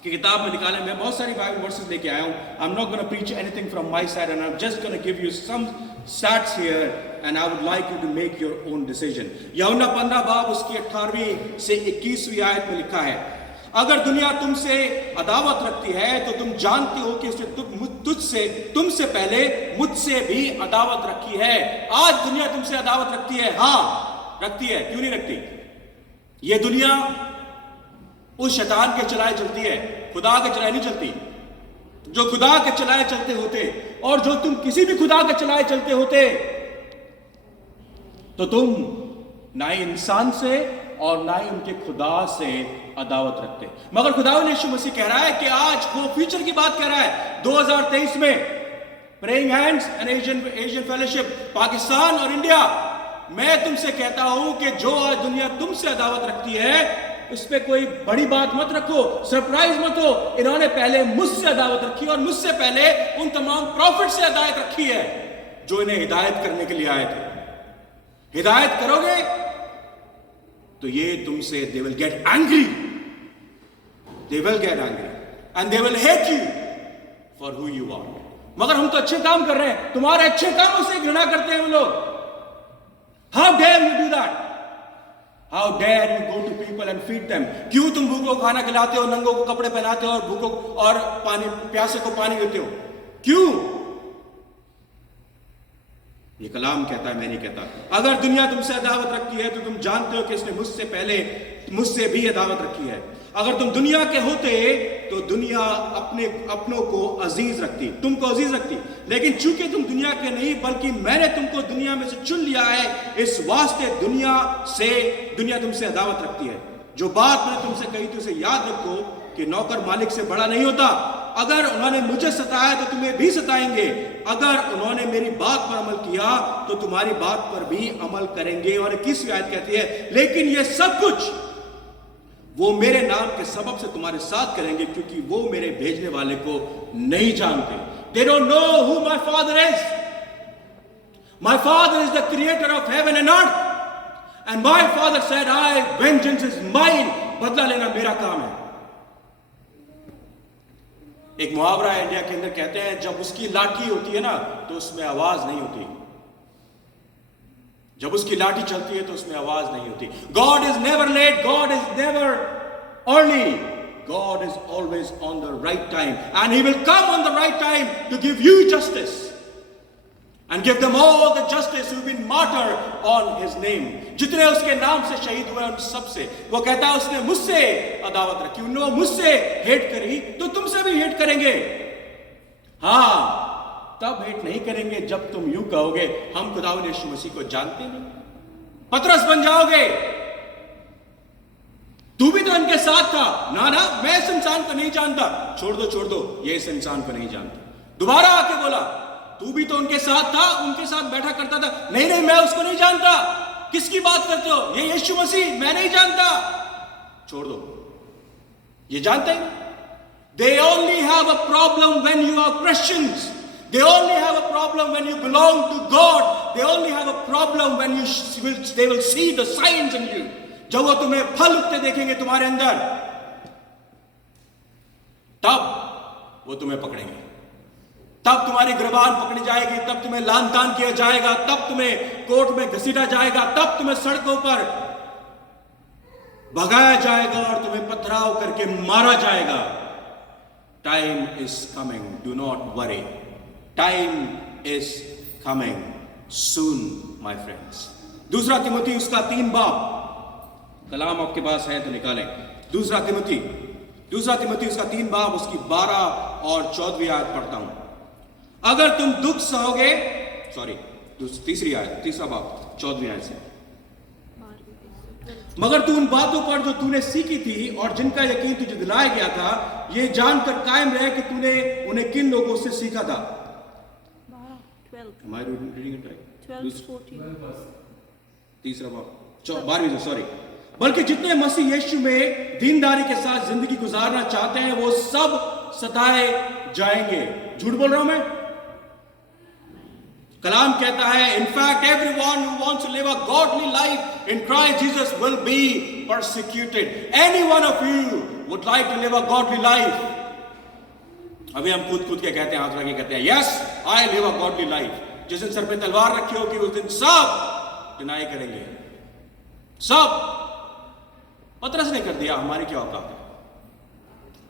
की किताब में निकाले, मैं बहुत सारी बाइबल वर्सेस लेके आया हूं। I'm not going to preach anything from my side and I'm just going to give you some stats here and I would like you to make your own decision. यूहन्ना 15 बाब उसकी 18वीं से 21वीं आयत में लिखा है, अगर दुनिया तुमसे अदावत रखती है तो तुम जानते हो कि उसने तुमसे पहले मुझसे भी अदावत रखी है। आज दुनिया तुमसे अदावत रखती है, हाँ रखती है, क्यों नहीं रखती? ये दुनिया उस शैतान के चलाए चलती है, खुदा के चलाए नहीं चलती। जो खुदा के चलाए चलते होते और जो तुम किसी भी खुदा के चलाए चलते होते तो तुम ना ही इंसान से और ना ही उनके खुदा से अदावत रखते। मगर खुदावंद यीशु मसीह कह रहा है कि आज वो फ्यूचर की बात कह रहा है 2023 में praying hands and Asian fellowship Pakistan और इंडिया, मैं तुमसे कहता हूं कि जो आज दुनिया तुमसे अदावत रखती है उस पर कोई बड़ी बात मत रखो, सरप्राइज मत हो। इन्होंने पहले मुझसे अदावत रखी और मुझसे पहले उन तमाम प्रॉफिट से अदावत रखी है जो इन्हें हिदायत करने के लिए आए थे। हिदायत करोगे तो ये तुमसे they will get angry and they will hate you for who you are. मगर हम तो अच्छे काम कर रहे हैं, तुम्हारे अच्छे कामों से घृणा करते हैं वो लोग। How dare you do that? How dare you go to people and feed them? क्यों तुम भूखों को खाना खिलाते हो, नंगों को कपड़े पहनाते हो और भूखों और प्यासे को पानी देते हो? क्यों? ये कलाम कहता है, मैं नहीं कहता। अगर दुनिया तुमसे अदावत रखती है तो तुम जानते हो कि इसने मुझसे भी अदावत रखी है। अगर तुम दुनिया के होते तो दुनिया अपनों को अजीज रखती, तुमको अजीज रखती, लेकिन चूंकि तुम दुनिया के नहीं बल्कि मैंने तुमको दुनिया में से चुन लिया है, इस वास्ते दुनिया तुमसे अदावत रखती है। जो बात मैंने तुमसे कही थी उसे याद रखो कि नौकर मालिक से बड़ा नहीं होता। अगर उन्होंने मुझे सताया तो तुम्हें भी सताएंगे, अगर उन्होंने मेरी बात पर अमल किया तो तुम्हारी बात पर भी अमल करेंगे। और 21वीं आयत कहती है, लेकिन ये सब कुछ वो मेरे नाम के सबब से तुम्हारे साथ करेंगे क्योंकि वो मेरे भेजने वाले को नहीं जानते। They don't know who my father is. My father is the creator of heaven and earth. And my father said, vengeance is mine. बदला लेना मेरा काम है। एक मुहावरा है इंडिया के अंदर, कहते हैं जब उसकी लाठी होती है ना तो उसमें आवाज नहीं होती, जब उसकी लाठी चलती है तो उसमें आवाज नहीं होती। God is never late, God is never early, God is always on the right time and he will come on the right time to give you justice and give them all the justice who've been martyred on his name. जितने उसके नाम से शहीद हुए उन सब से वो कहता है उसने मुझसे अदावत रखी, उन्होंने मुझसे हेट करी तो तुमसे भी हेट करेंगे। हाँ, तब हेट नहीं करेंगे जब तुम यूं कहोगे हम खुदावंद यीशु मसीह को जानते नहीं, पतरस बन जाओगे, तू भी तो इनके साथ था ना, मैं इस इंसान को नहीं जानता। छोड़ दो, ये इस इंसान को नहीं जानता। दोबारा आके बोला, तू भी तो उनके साथ था, उनके साथ बैठा करता था। नहीं, मैं उसको नहीं जानता। किसकी बात करते हो? ये यीशु मसीह, मैं नहीं जानता। छोड़ दो, ये जानते हैं। They only have a problem when you are Christians. They only have a problem when you belong to God. They only have a problem when they will see the signs in you. जब वो तुम्हें फल उगते देखेंगे तुम्हारे अंदर, तब वो तुम्हें पकड़ेंगे, तब तुम्हारी गिरबान पकड़ी जाएगी, तब तुम्हें लान तान किया जाएगा, तब तुम्हें कोर्ट में घसीटा जाएगा, तब तुम्हें सड़कों पर भगाया जाएगा और तुम्हें पथराव करके मारा जाएगा। Time is coming, do not worry. Time is coming soon, my friends. दूसरा तिमोथी उसका 3 बाब, कलाम आपके पास है तो निकालें। दूसरा तिमोथी उसका 3 बाब, उसकी 12 और 14वीं आयत पढ़ता हूं। अगर तुम दुख सहोगे, तीसरा बाब 14वीं आयत से, मगर तू उन बातों पर जो तूने सीखी थी और जिनका यकीन तुझे दिलाया गया था, ये जानकर कायम रहे कि तूने उन्हें किन लोगों से सीखा था। 12, Am I reading it right? 12, 14. तीसरा बाब 12वीं से, बल्कि जितने मसीह यीशु में दीनदारी के साथ जिंदगी गुजारना चाहते हैं वो सब सताए जाएंगे। झूठ बोल रहा हूं मैं? कलाम कहता है, in fact everyone who wants to live a godly life in Christ Jesus will be persecuted. Any one of you would like to live a godly life. अभी हम कूद के कहते हैं, हाथ लगा के कहते हैं, yes I live a godly life. जिस दिन सर पे तलवार रखी होगी उस दिन सब डिनाई करेंगे, सब। पतरस ने कर दिया, हमारी क्या औकात है?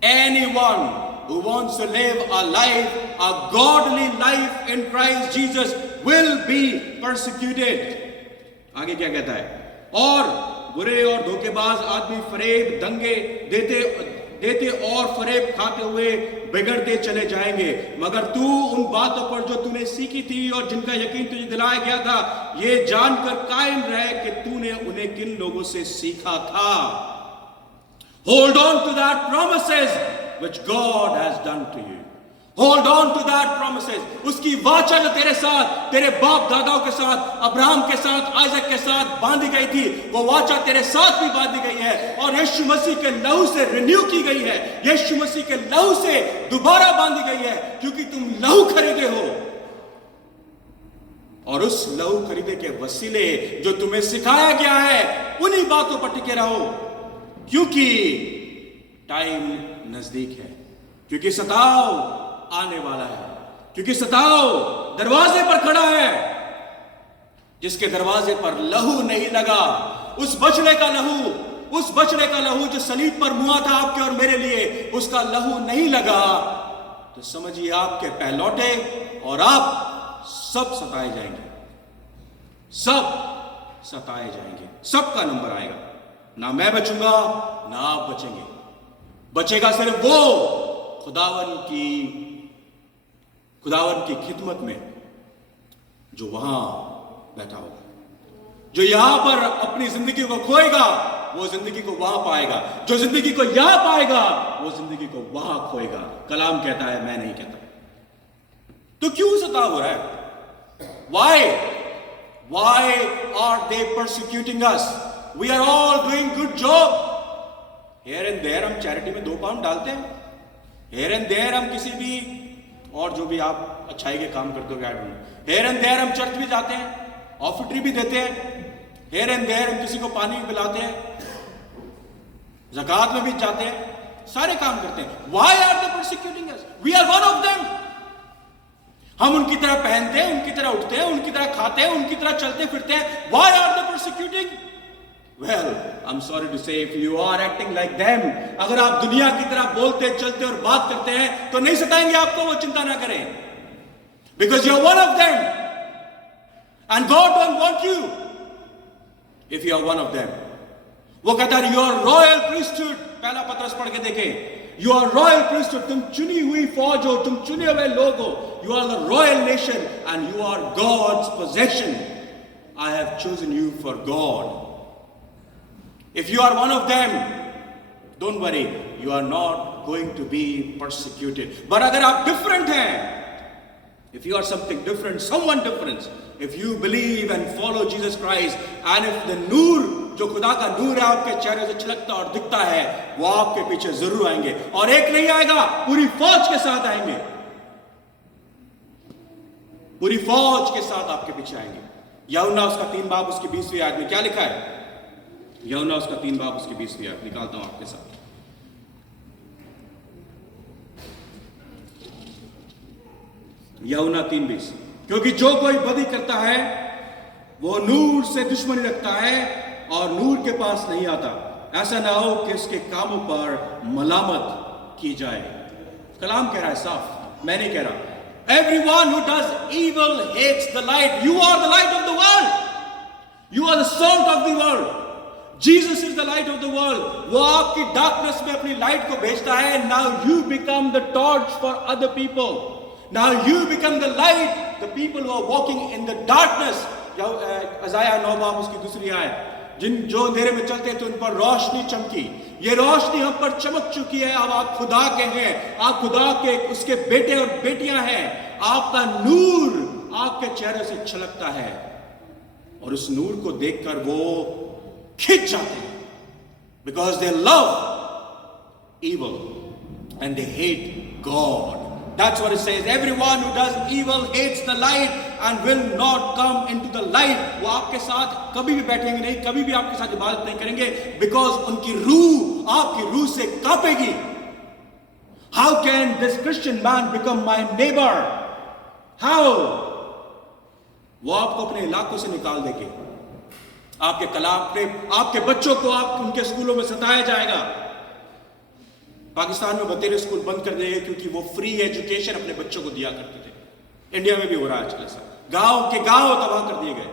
Anyone who wants to live a life, a godly life in Christ Jesus will be persecuted. आगे क्या कहता है? और बुरे और धोखेबाज आदमी फरेब, दंगे देते और फरेब खाते हुए बिगड़ते चले जाएंगे। मगर तू उन बातों पर जो तूने सीखी थी और जिनका यकीन तुझे दिलाया गया था, ये जानकर कायम रहे कि तूने उन्हें किन लोगों से सीखा था। Hold on to that promises which God has done to you. Hold on to that promises. उसकी वाचा जो तेरे साथ, तेरे बाप दादाओं के साथ, अब्राहम के साथ, आइजक के साथ बांधी गई थी, वो वाचा तेरे साथ भी बांधी गई है और यीशु मसीह के लहू से रिन्यू की गई है। यीशु मसीह के लहू से दोबारा बांधी गई है, क्योंकि तुम लहू खरीदे हो। और उस लहू खरीदे के वसीले जो तुम्हें सिखाया गया है, उन्हीं बातों पर टिके रहो, क्योंकि टाइम नजदीक है, क्योंकि सताव आने वाला है, क्योंकि सताव दरवाजे पर खड़ा है। जिसके दरवाजे पर लहू नहीं लगा, उस बछड़े का लहू जो सलीब पर मुआ था आपके और मेरे लिए, उसका लहू नहीं लगा, तो समझिए आपके पहलौटे और आप सब सताए जाएंगे, सबका नंबर आएगा। ना मैं बचूंगा, ना आप बचेंगे। बचेगा सिर्फ वो खुदावन की खिदमत में जो वहां बैठा होगा। जो यहां पर अपनी जिंदगी को खोएगा, वो जिंदगी को वहां पाएगा। जो जिंदगी को यहां पाएगा, वो जिंदगी को वहां खोएगा। कलाम कहता है, मैं नहीं कहता। तो क्यों सताव हो रहा है? Why are they persecuting us? We are all doing good job. Here and there हम चैरिटी में 2 पाउंड डालते हैं। Here and there हम किसी भी और जो भी आप अच्छाई के काम करते हो, Here and there हम चर्च भी जाते हैं, ऑफिटरी भी देते हैं। Here and there हम किसी को पानी भी पिलाते हैं, ज़कात में भी जाते हैं, सारे काम करते हैं। Why are they persecuting us? We are one of them. हम उनकी तरह पहनते हैं, उनकी तरह उठते हैं, उनकी तरह खाते हैं, उनकी तरह चलते फिरते हैं। Why are they persecuting? Well, I'm sorry to say, if you are acting like them, अगर आप दुनिया की तरह बोलते, चलते और बात करते हैं, तो नहीं सताएंगे आपको, वो चिंता ना करें, because you're one of them, and God don't want you if you are one of them. वो कहता है, you are royal priesthood। पहला पत्रस पढ़ के देखें, you are royal priesthood, तुम चुनी हुई फौज हो, तुम चुने हुए लोग हो। You are the royal nation and you are God's possession. I have chosen you for God. If you are one of them, don't worry, you are not going to be persecuted. But अगर आप different हैं, if you are something different, someone different, if you believe and follow Jesus Christ, and if the नूर जो खुदा का नूर है आपके चेहरे से छिलकता और दिखता है, वो आपके पीछे जरूर आएंगे। और एक नहीं आएगा, पूरी फौज के साथ आएंगे, पूरी फौज के साथ आपके पीछे आएंगे। यूहन्ना उसका 3 बाब उसकी 20वीं आयत में क्या लिखा है? यूहन्ना उसका 3 बाब उसकी 20वीं आयत निकालता हूं आपके साथ। यूहन्ना 3:20, क्योंकि जो कोई बदी करता है वो नूर से दुश्मनी रखता है और नूर के पास नहीं आता, ऐसा ना हो कि उसके कामों पर मलामत की जाए। कलाम कह रहा है साफ, मैं नहीं कह रहा। Everyone who does evil hates the light. You are the light of the world. You are the salt of the world. Jesus is the light of the world. वो आपकी darkness में अपनी light को भेजता है. Now you become the torch for other people. Now you become the light. The people who are walking in the darkness. अज़ाया 9 बाब उसकी दूसरी आयत. जो अंधेरे में चलते थे उन पर रोशनी चमकी. ये रोशनी हम पर चमक चुकी है. अब आप खुदा के हैं, आप खुदा के उसके बेटे और बेटियां हैं. आपका नूर आपके चेहरे से छलकता है और उस नूर को देखकर वो खिंच जाते हैं. Because they love evil and they hate God. That's what it says. Everyone who does evil hates the light and will not come into the light. वो आपके साथ कभी भी बैठेंगे नहीं, कभी भी आपके साथ इबादत नहीं करेंगे, because उनकी रूह आपकी रूह से कांपेगी. How can this Christian man become my neighbor? How? वो आपको अपने इलाकों से निकाल देंगे. आपके कलाम पे आपके बच्चों को आप उनके स्कूलों में सताया जाएगा. पाकिस्तान में बतेरे स्कूल बंद कर दिए क्योंकि वो फ्री एजुकेशन अपने बच्चों को दिया करते थे. इंडिया में भी हो रहा है आजकल ऐसा. गांव के गांव तबाह कर दिए गए,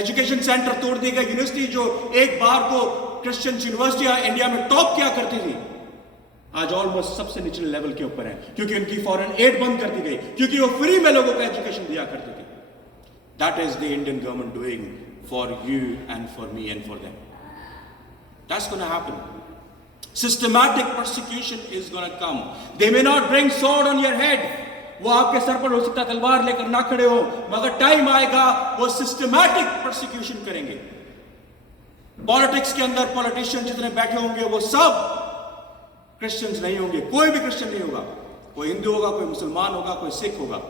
एजुकेशन सेंटर तोड़ दिए गए. यूनिवर्सिटी जो एक बार को क्रिश्चियन यूनिवर्सिटियां इंडिया में टॉप किया करती थी, आज ऑलमोस्ट सबसे निचले लेवल के ऊपर है, क्योंकि उनकी फॉरेन एड बंद कर दी गई, क्योंकि वो फ्री में लोगों को एजुकेशन दिया करती थी. That is the Indian government doing for you and for me and for them. That's gonna happen. Systematic persecution is going to come. They may not bring sword on your head. वो आपके sir पर हो सकता तलवार लेकर ना खड़े हो, मगर टाइम आएगा वो सिस्टमैटिक परसिक्यूशन करेंगे. पॉलिटिक्स के अंदर पॉलिटिशियन जितने बैठे होंगे वो सब क्रिश्चियंस नहीं होंगे. कोई भी क्रिश्चियन नहीं होगा. कोई हिंदू होगा, कोई मुसलमान होगा, कोई सिख होगा.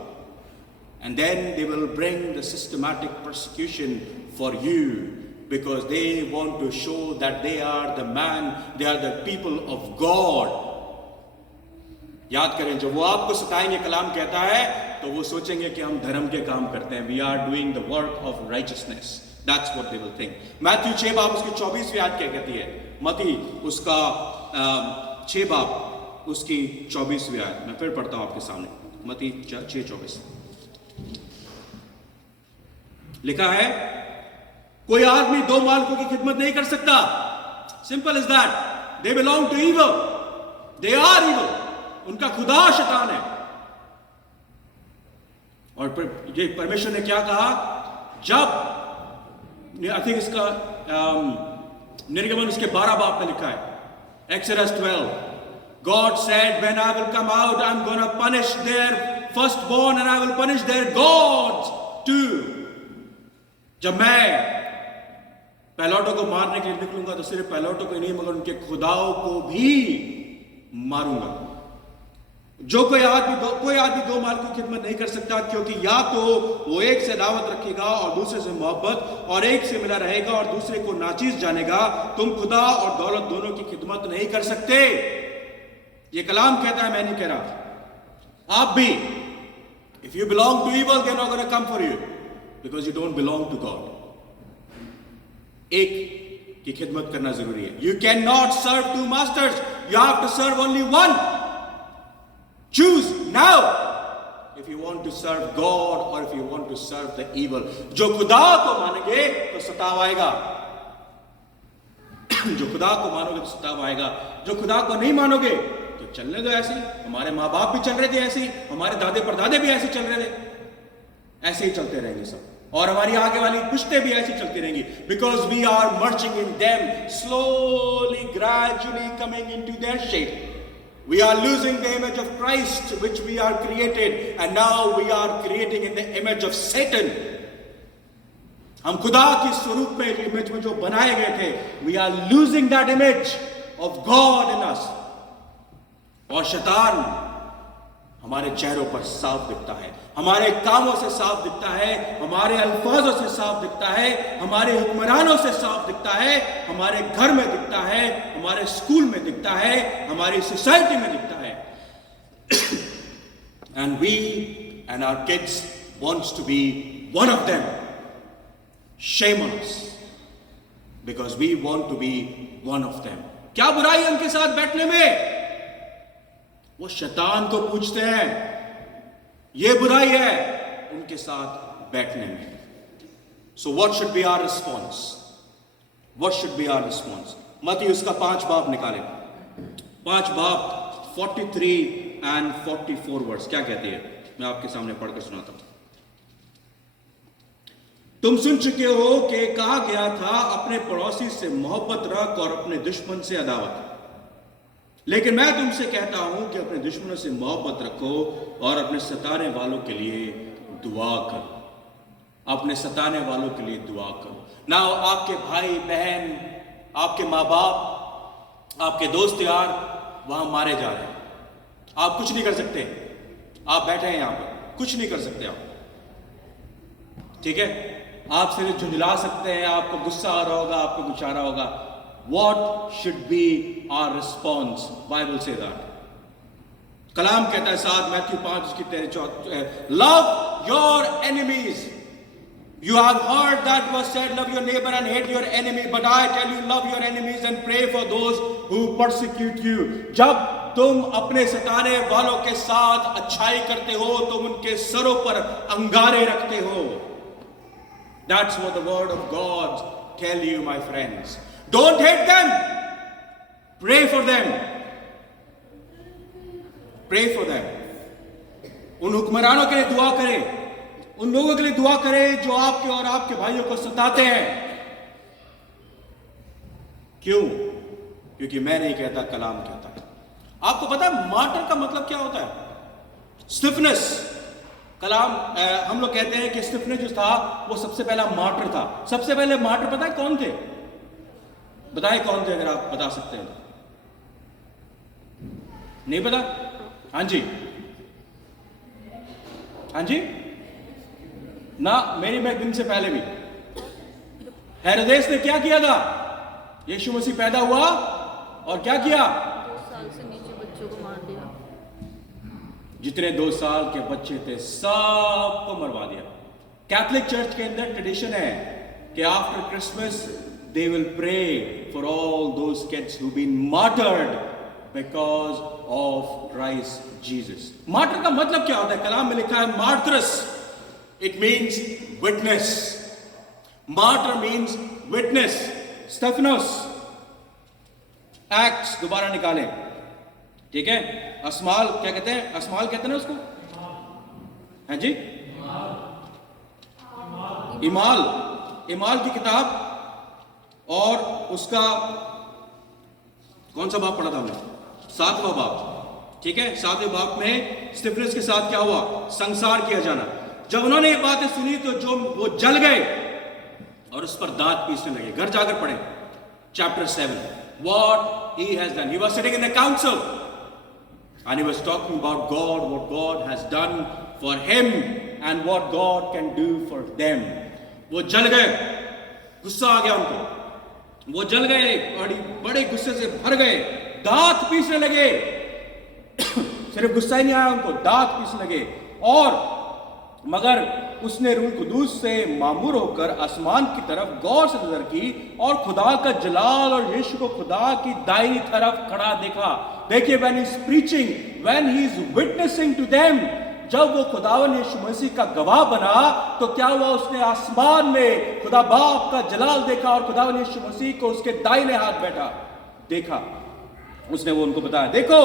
And then they will bring the systematic persecution for you. Because they want to show that they are the man, they are the people of God. याद करें, जब वो आपको सताएंगे, कलाम कहता है, तो वो सोचेंगे कि हम धर्म के काम करते हैं. We are doing the work of righteousness. That's what they will think. Matthew 6 बाब उसकी 24वीं आयत क्या कहती है? मती उसका 6 बाब उसकी 24वीं आयत. मैं फिर पढ़ता हूं आपके सामने. मती 6:24 लिखा है, कोई आदमी 2 मालिकों की खिदमत नहीं कर सकता. Simple is that. They belong to evil. They are evil. उनका खुदा शैतान है. और ये परमेश्वर ने क्या कहा? जब आई थिंक इसका निर्गमन उसके 12 बाब में लिखा है, Exodus 12. God said, when I will come out, I'm going to punish their firstborn and I will punish their gods too. जब मैं पहलौठों को मारने के लिए निकलूंगा तो सिर्फ पहलौठों को ही नहीं मगर उनके खुदाओं को भी मारूंगा. जो कोई आदमी 2 मालिकों की खिदमत नहीं कर सकता, क्योंकि या तो वो एक से दावत रखेगा और दूसरे से मोहब्बत, और एक से मिला रहेगा और दूसरे को नाचीज जानेगा. तुम खुदा और दौलत दोनों की खिदमत नहीं कर सकते. ये कलाम कहता है, मैं नहीं कह रहा. आप भी, if you belong to evil, they're not going to come for you because you don't belong to God. एक की खिदमत करना जरूरी है. You cannot serve 2 masters. You have to serve only one. Choose now if you want to serve God or if you want to serve the evil. जो खुदा को मानेंगे तो सताव आएगा. जो खुदा को मानोगे तो सताव आएगा. जो खुदा को नहीं मानोगे तो चलने दो ऐसे. हमारे माँ बाप भी चल रहे थे ऐसे, हमारे दादे परदादे भी ऐसे चल रहे थे. ऐसे ही चलते रहेंगे सब, और हमारी आगे वाली पुश्तें भी ऐसी चलती रहेंगी. Because we are merging in them, slowly, gradually coming into their shape. We are losing the image of Christ which we are created, and now we are creating in the image of Satan. हम खुदा के स्वरूप में, image में जो बनाए गए थे, we are losing that image of God in us. और शैतान हमारे चेहरों पर साफ दिखता है, हमारे कामों से साफ दिखता है, हमारे अल्फाजों से साफ दिखता है, हमारे हुक्मरानों से साफ दिखता है, हमारे घर में दिखता है, हमारे स्कूल में दिखता है, हमारी सोसाइटी में दिखता है. And we and our kids wants to be one of them. Shame on us because we want to be one of them. क्या बुराई उनके साथ बैठने में? वो शैतान को पूछते हैं. ये बुराई है उनके साथ बैठने में। So what should be our response? What should be our response? मत्ती उसका 5 बाब निकाले, 5 बाब 43 एंड 44 वर्ड्स क्या कहती है, मैं आपके सामने पढ़कर सुनाता हूं। तुम सुन चुके हो कि कहा गया था, अपने पड़ोसी से मोहब्बत रख और अपने दुश्मन से अदावत। लेकिन मैं तुमसे कहता हूं कि अपने दुश्मनों से मोहब्बत रखो और अपने सताने वालों के लिए दुआ करो। अपने सताने वालों के लिए दुआ करो ना। आपके भाई बहन, आपके माँ बाप, आपके दोस्त यार वहां मारे जा रहे हैं, आप कुछ नहीं कर सकते। आप बैठे हैं यहां पर, कुछ नहीं कर सकते आप, ठीक है? आप सिर्फ झुंझला सकते हैं, आपको गुस्सा आ रहा होगा, आपको कुछ आ रहा होगा। What should be our response? Bible say that. कलाम कहता है 7 मैथ्यू 5 उसकी 13 love your enemies. You have heard that was said, love your neighbor and hate your enemy. But I tell you, love your enemies and pray for those who persecute you. जब तुम अपने सताने वालों के साथ अच्छाई करते हो, तुम उनके सरों पर अंगारे रखते हो। That's what the word of God tell you, my friends. Don't hate them. Pray for them. Pray for them. उन हुक्मरानों के लिए दुआ करें, उन लोगों के लिए दुआ करें जो आपके और आपके भाइयों को सताते हैं। क्यों? क्योंकि मैं नहीं कहता, कलाम कहता है। आपको पता है मार्टर का मतलब क्या होता है? स्टिफनेस। कलाम हम लोग कहते हैं कि स्टिफनेस जो था वो सबसे पहला मार्टर था। सबसे पहले मार्टर पता है कौन थे? बताए कौन थे, अगर आप बता सकते हैं तो। नहीं पता? हाँ जी, हाँ जी ना, मेरी मैं दिन से पहले भी। हेरोदेस ने क्या किया था? यीशु मसीह पैदा हुआ और क्या किया? 2 साल से नीचे बच्चों को मार दिया। जितने 2 साल के बच्चे थे सबको मरवा दिया। कैथोलिक चर्च के अंदर ट्रेडिशन है कि after Christmas they will pray for all those kids who've been martyred because of Christ Jesus. Martyr का मतलब क्या होता है? कलाम में लिखा है martyrus. It means witness. Martyr means witness. Stephanos. Acts दोबारा निकालें, ठीक है? अस्माल क्या कहते हैं? अस्माल कहते हैं ना उसको, हाँ जी, इमाल। इमाल की किताब और उसका कौन सा बाब पढ़ा था हमने? 7वां बाब, ठीक है? 7वें बाब में स्टिफनस के साथ क्या हुआ? संसार किया जाना। जब उन्होंने ये बातें सुनी तो जो वो जल गए और उस पर दांत पीसने लगे। घर जाकर पढ़ें chapter 7। What he has done. He was sitting in the council and he was talking about God, what God has done for him and what God can do for them. वो जल गए, गुस्सा आ गया उनको, वो जल गए, बड़े गुस्से से भर गए, दांत पीसने लगे। सिर्फ गुस्सा ही नहीं आया उनको, दांत पीसने लगे। और मगर उसने रूह कुदूस से मामूर होकर आसमान की तरफ गौर से नजर की और खुदा का जलाल और यीशु को खुदा की दाहिनी तरफ खड़ा देखा। देखिए, when he is preaching, when he is witnessing to them, जब वो खुदावन यीशु मसीह का गवाह बना तो क्या हुआ? उसने आसमान में खुदा बाप का जलाल देखा और खुदावन यीशु मसीह को उसके दाहिने हाथ बैठा देखा। उसने वो उनको बताया, देखो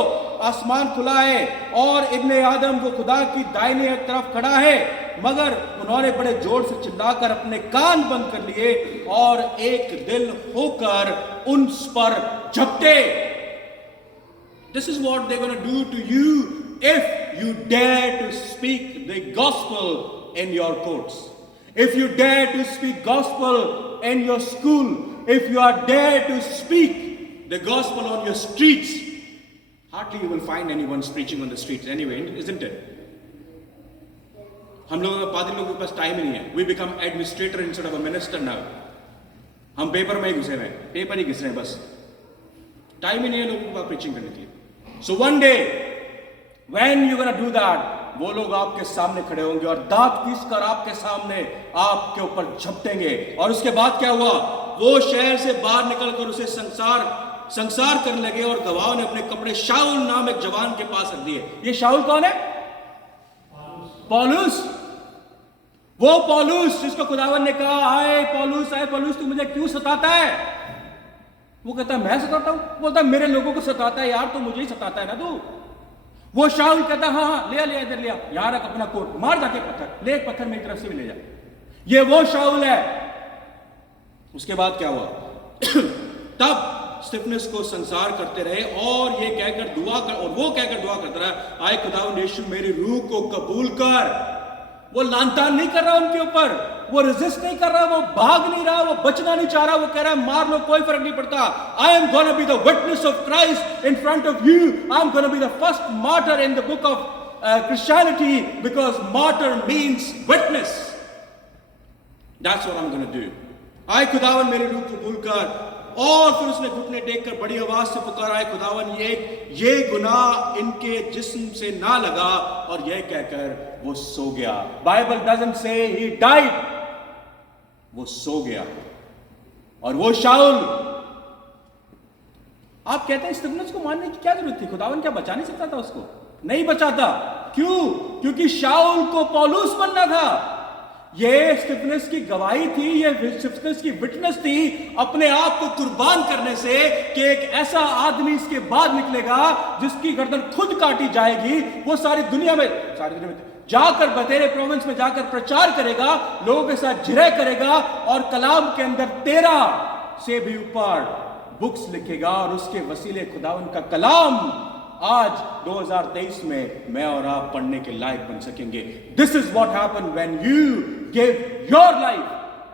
आसमान खुला है और इब्ने आदम वो खुदा की दाहिने तरफ खड़ा है। मगर उन्होंने बड़े जोर से चिल्लाकर अपने कान बंद कर लिए और एक दिल होकर उन पर झपटे। This is what they're going to do to you if you dare to speak the gospel in your courts. If you dare to speak gospel in your school, if you are dare to speak the gospel on your streets, hardly you will find anyone preaching on the streets anyway, isn't it? हम लोगों का पादरी लोगों के पास time ही नहीं है। We become administrator instead of a minister now. हम paper में ही घुसे हुए हैं, पेपर ही घिस रहे हैं बस, टाइम ही नहीं है लोगों का preaching करने के लिए। So one day when you gonna do that, वो लोग आपके सामने खड़े होंगे और दांत पीसकर आपके सामने आपके ऊपर झपटेंगे। और उसके बाद क्या हुआ? वो शहर से बाहर निकलकर उसे संसार करने लगे और गवाहों ने अपने कपड़े शाऊल नाम एक जवान के पास रख दिए। ये शाऊल कौन है? पौलुस, वो पौलुस जिसको खुदावन ने कहा आए पौलुस तू मुझे क्यों सताता है? वो कहता है मैं सताता हूं? बोलता है मेरे लोगों को सताता है यार, तो मुझे ही सताता है ना तू। वो शाऊल कहता हाँ हाँ ले इधर लिया, यहां रख अपना कोट, मार जाके पत्थर, ले एक पत्थर मेरी तरफ से भी ले जा। ये वो शाऊल है। उसके बाद क्या हुआ? तब स्टिफनेस को संसार करते रहे और ये कहकर दुआ कर, और वो कहकर दुआ करता रहा, आए खुदावंद यीशु मेरी रूह को कबूल कर। वो लानतान नहीं कर रहा उनके ऊपर, वो रेजिस्ट नहीं कर रहा, वो भाग नहीं रहा, वो बचना नहीं चाह रहा, वो कह रहा है मार लो कोई फर्क नहीं पड़ता। I am gonna be the witness of Christ in front of you, I am gonna be the first martyr in the book of Christianity, because martyr means witness. That's what I'm going to do. आए खुदावन मेरी रूह कबूल कर। और फिर उसने घुटने टेक कर बड़ी आवाज से पुकारा, आए खुदावन ये गुनाह इनके जिस्म से ना लगा, और यह कहकर वो सो गया। Bible doesn't say he died, वो सो गया। और वो शाऊल, आप कहते हैं स्तिफनस को मारने की क्या जरूरत थी? खुदावन क्या बचा नहीं सकता था उसको? नहीं बचाता। क्यों? क्योंकि शाऊल को पौलुस बनना था। ये स्टिफनेस की गवाही थी, ये स्टिफनेस की विटनेस थी अपने आप को कुर्बान करने से, कि एक ऐसा आदमी इसके बाद निकलेगा जिसकी गर्दन खुद काटी जाएगी। वो सारी दुनिया में जाकर, बतेरे प्रोविंस में जाकर प्रचार करेगा, लोगों के साथ जिरह करेगा, और कलाम के अंदर 13 से भी ऊपर बुक्स लिखेगा, और उसके वसीले खुदावन का कलाम आज 2023 में मैं और आप पढ़ने के लायक बन सकेंगे। This is what happen when you give your life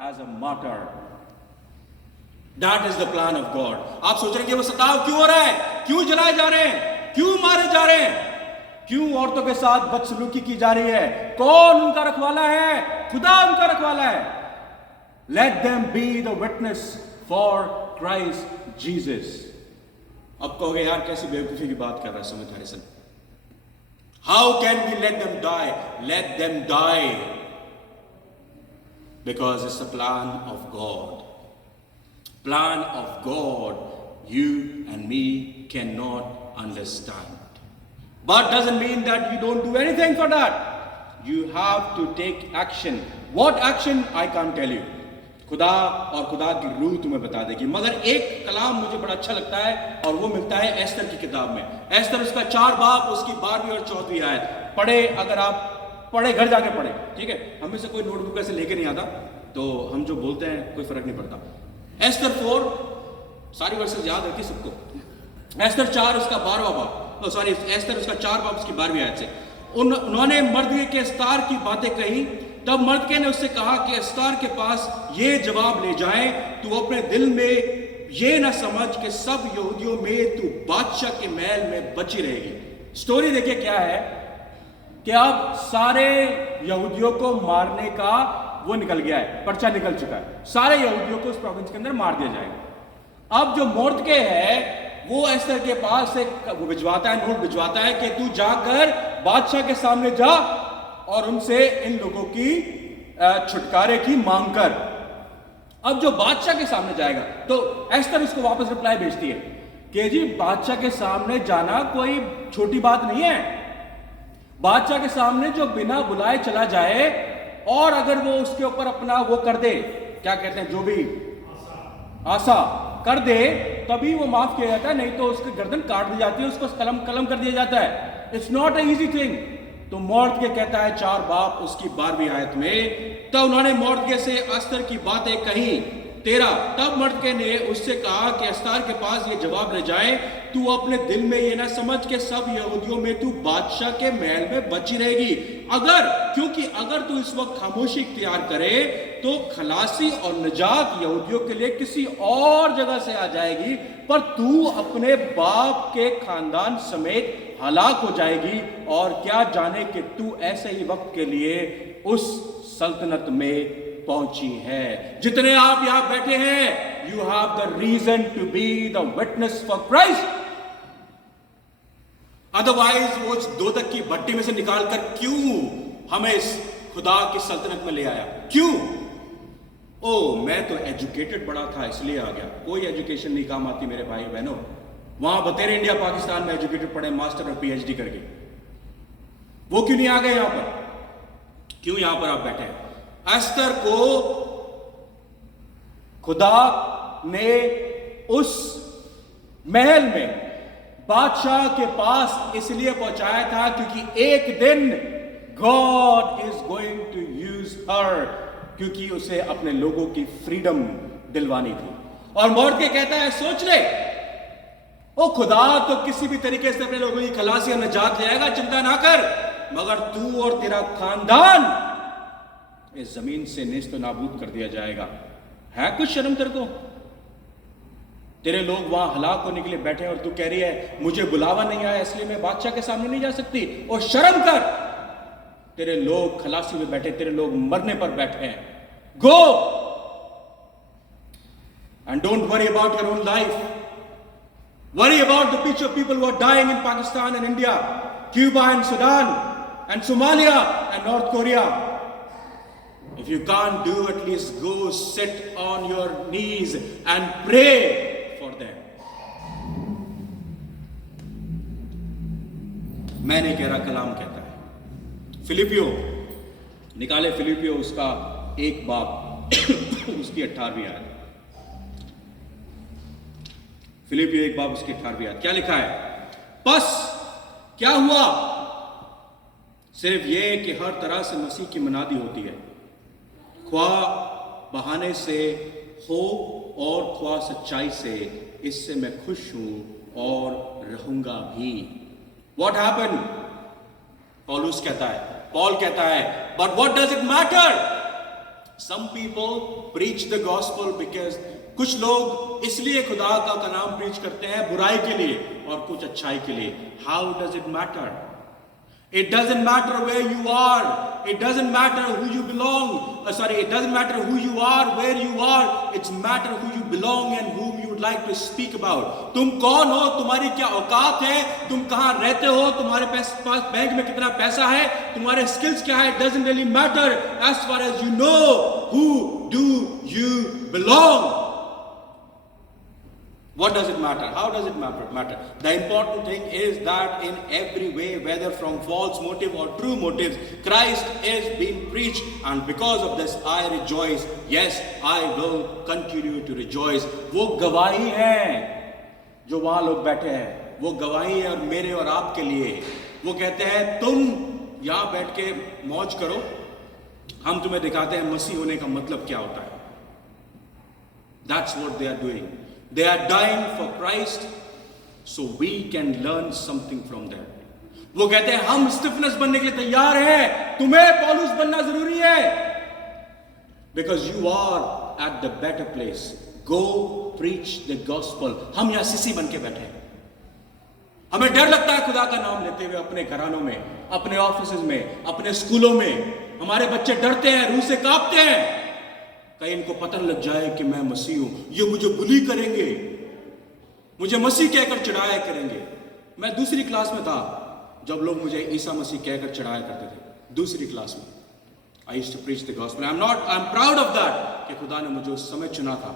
as a martyr. That is the plan of God. आप सोच रहे हैं कि वो सताव क्यों हो रहा है, क्यों जलाए जा रहे हैं, क्यों मारे जा रहे हैं, क्यों औरतों के साथ बदसलूकी की जा रही है? कौन उनका रखवाला है? खुदा उनका रखवाला है। Let them be the witness for Christ Jesus. अब कहोगे यार कैसी बेवकूफी की बात कर रहा है Sumit Harrison. How can we let them die? Let them die because it's the plan of God. Plan of God you and me cannot understand, but doesn't mean that you don't do anything for that. You have to take action. What action? I can't tell you. खुदा और खुदा की रूह तुम्हें बता देगी। मगर एक कलाम मुझे बड़ा अच्छा लगता है, और वो मिलता है एस्तर की किताब में। एस्तर उसका 4 बाब, उसकी 12वीं और 14वीं आयत पढ़े। अगर आप पढ़े, घर जाके पढ़े, ठीक है? हमें से कोई नोटबुक ऐसे लेके नहीं आता, तो हम जो बोलते हैं कोई फर्क नहीं पड़ता। एस्तर 4 सारी वर्सेस याद रहती सबको। एस्तर 4 उसका 12वां बाब, सॉरी एस्तर उसका 4 बाब उसकी 12वीं आयत से, उन्होंने मर्द के अस्तार की बातें कही। तब मर्दके ने उससे कहा कि अस्तार के पास ये जवाब ले जाएं, तू अपने दिल में ये ना समझ कि सब यहूदियों में तू बादशाह के महल में बची रहेगी। स्टोरी देखिए क्या है कि अब सारे यहूदियों को मारने का वो निकल गया है, पर्चा निकल चुका है। सारे यहूदियों को उस प्रोविंस के अंदर मार दिया जाएगा। अब जो मोर्दके है वो एस्तर के पास एक वो भिजवाता है, नोट भिजवाता है कि तू जाकर बादशाह के सामने जा और उनसे इन लोगों की छुटकारे की मांग कर। अब जो बादशाह के सामने जाएगा, तो एस्तर उसको वापस रिप्लाई भेजती है कि जी बादशाह के सामने जाना कोई छोटी बात नहीं है। बादशाह के सामने जो बिना बुलाए चला जाए, और अगर वो उसके ऊपर अपना वो कर दे, क्या कहते हैं, जो भी आशा कर दे, तभी वो माफ किया जाता है, नहीं तो उसकी गर्दन काट दी जाती है, उसको कलम कर दिया जाता है। It's not a easy thing. तो मोर्दके कहता है 4 बाब उसकी 12वीं आयत में, तब उन्होंने मोर्दके से अस्तर की बातें कही। 13, तब मोर्दके ने उससे कहा कि अस्तार के पास ये जवाब ले जाए, तू अपने दिल में ये ना समझ के सब यहूदियों में तू बादशाह के महल में बची रहेगी। क्योंकि अगर तू इस वक्त खामोशी इख्तियार करे तो खलासी और निजात यहूदियों के लिए किसी और जगह से आ जाएगी, पर तू अपने बाप के खानदान समेत हलाक हो जाएगी। और क्या जाने कि तू ऐसे ही वक्त के लिए उस सल्तनत में पहुंची है। जितने आप यहां बैठे हैं, you have the reason to be the witness for Christ. Otherwise वो दोजख की भट्टी में से निकालकर क्यों हमें इस खुदा की सल्तनत में ले आया? क्यों? ओ मैं तो एजुकेटेड बड़ा था इसलिए आ गया। कोई एजुकेशन नहीं काम आती मेरे भाई बहनों। वहां बतेरे इंडिया पाकिस्तान में एजुकेटेड पढ़े, मास्टर और पीएचडी करके, वो क्यों नहीं आ गए यहां पर? क्यों यहां पर आप बैठे हैं? एस्तर को खुदा ने उस महल में बादशाह के पास इसलिए पहुंचाया था क्योंकि एक दिन God is going to use her, क्योंकि उसे अपने लोगों की फ्रीडम दिलवानी थी। और मोर्दके कहता है, सोच ले, ओ खुदा तो किसी भी तरीके से अपने लोगों की खलासी और निजात ले आएगा, चिंता ना कर, मगर तू और तेरा खानदान इस जमीन से नेस्त नाबूद कर दिया जाएगा। है कुछ शर्म तेरे को? तेरे लोग वहां हलाक होने के लिए बैठे हैं और तू कह रही है मुझे बुलावा नहीं आया इसलिए मैं बादशाह के सामने नहीं जा सकती। और शर्म कर, तेरे लोग खलासी में बैठे, तेरे लोग मरने पर बैठे हैं। Go and don't worry about your own life, worry about the pitch of people who are dying in Pakistan and India, Cuba and Sudan and Somalia and North Korea. If you can't do, at least go sit on your knees and pray for them. मैं नहीं कह रहा, कलाम कहता है। फिलिपियो निकाले, फिलिपियो उसका एक बाब उसकी 18वीं आयत। फिलिपियो एक बाब उसकी 18वीं आयत क्या लिखा है? बस क्या हुआ? सिर्फ यह कि हर तरह से मसीह की मनादी होती है, ख्वाह बहाने से हो और ख्वाह सच्चाई से, इससे मैं खुश हूं और रहूंगा भी। What happened? पौलुस कहता है, पॉल कहता है, but what does it matter? Some people preach the gospel because कुछ लोग इसलिए खुदा का नाम प्रीच करते हैं बुराई के लिए और कुछ अच्छाई के लिए। How does it matter? It doesn't matter where you are. It doesn't matter who you belong. It doesn't matter who you are, where you are. It's matter who you belong and whom you would like to speak about. तुम कौन हो, तुम्हारी क्या औकात है, तुम कहां रहते हो, तुम्हारे पास बैंक में कितना पैसा है, तुम्हारे स्किल्स क्या है, it doesn't really matter as far as you know who do you belong. What does it matter? How does it matter? The important thing is that in every way, whether from false motive or true motives, Christ is being preached, and because of this I rejoice. Yes, I will continue to rejoice. वो गवाही है जो वहां लोग बैठे हैं, वो गवाही है और मेरे और आपके लिए। वो कहते हैं तुम यहां बैठ के मौज करो, हम तुम्हें दिखाते हैं मसीह होने का मतलब क्या होता है। That's what they are doing. They are dying for Christ so we can learn something from them. वो कहते हैं हम स्टिफनेस बनने के लिए तैयार हैं, तुम्हें पौलुस बनना जरूरी है, because you are at the better place. Go preach the gospel. हम यहां सीसी बन के बैठे हैं, हमें डर लगता है खुदा का नाम लेते हुए अपने घरानों में, अपने ऑफिस में, अपने स्कूलों में। हमारे बच्चे डरते हैं, रूह से कांपते हैं, कहीं इनको पता लग जाए कि मैं मसीह हूं, ये मुझे बुली करेंगे, मुझे मसीह कहकर चिढ़ाया करेंगे। मैं दूसरी क्लास में था जब लोग मुझे ईसा मसीह कहकर चिढ़ाया करते थे, दूसरी क्लास में। I used to preach the gospel. I am proud of that कि खुदा ने मुझे उस समय चुना था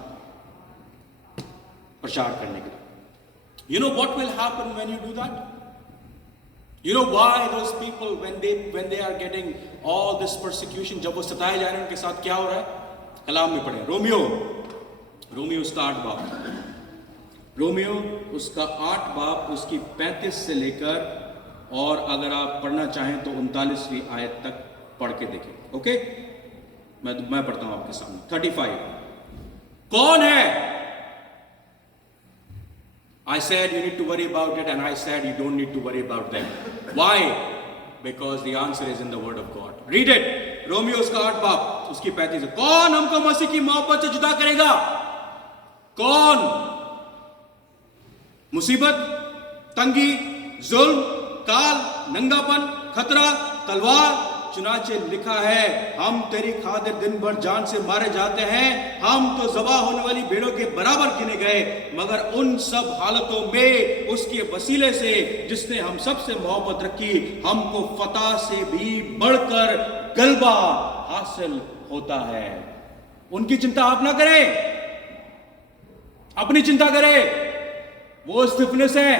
प्रचार करने के लिए। You know what will happen when you do that? You know why those people when they are getting all this persecution, जब वो सताए जा रहे हैं, उनके साथ क्या हो रहा है? कलाम में पढ़े, रोमियो उसका 8 बाब, रोमियो उसका 8 बाब उसकी 35 से लेकर, और अगर आप पढ़ना चाहें तो 39वीं आयत तक पढ़ के देखें। ओके, मैं पढ़ता हूं आपके सामने। 35 कौन है? I said you need to worry about it, and I said you don't need to worry about them. Why? Because the answer is in the word of God. Read it. Romeo उसका 8 बाब उसकी 35 है। कौन हमको मसीह की मोहब्बत से जुदा करेगा? कौन? मुसीबत, तंगी, जुल्म, काल, नंगापन, खतरा, तलवार। चुनाचे लिखा है, हम तेरी खातिर दिन भर जान से मारे जाते हैं, हम तो ज़बा होने वाली भेड़ों के बराबर गिने गए, मगर उन सब हालतों में उसके वसीले से जिसने हम सबसे मोहब्बत रखी, हमको फतह से भी बढ़कर गलबा हासिल होता है। उनकी चिंता आप ना करें, अपनी चिंता करें। वो स्टिफनेस है,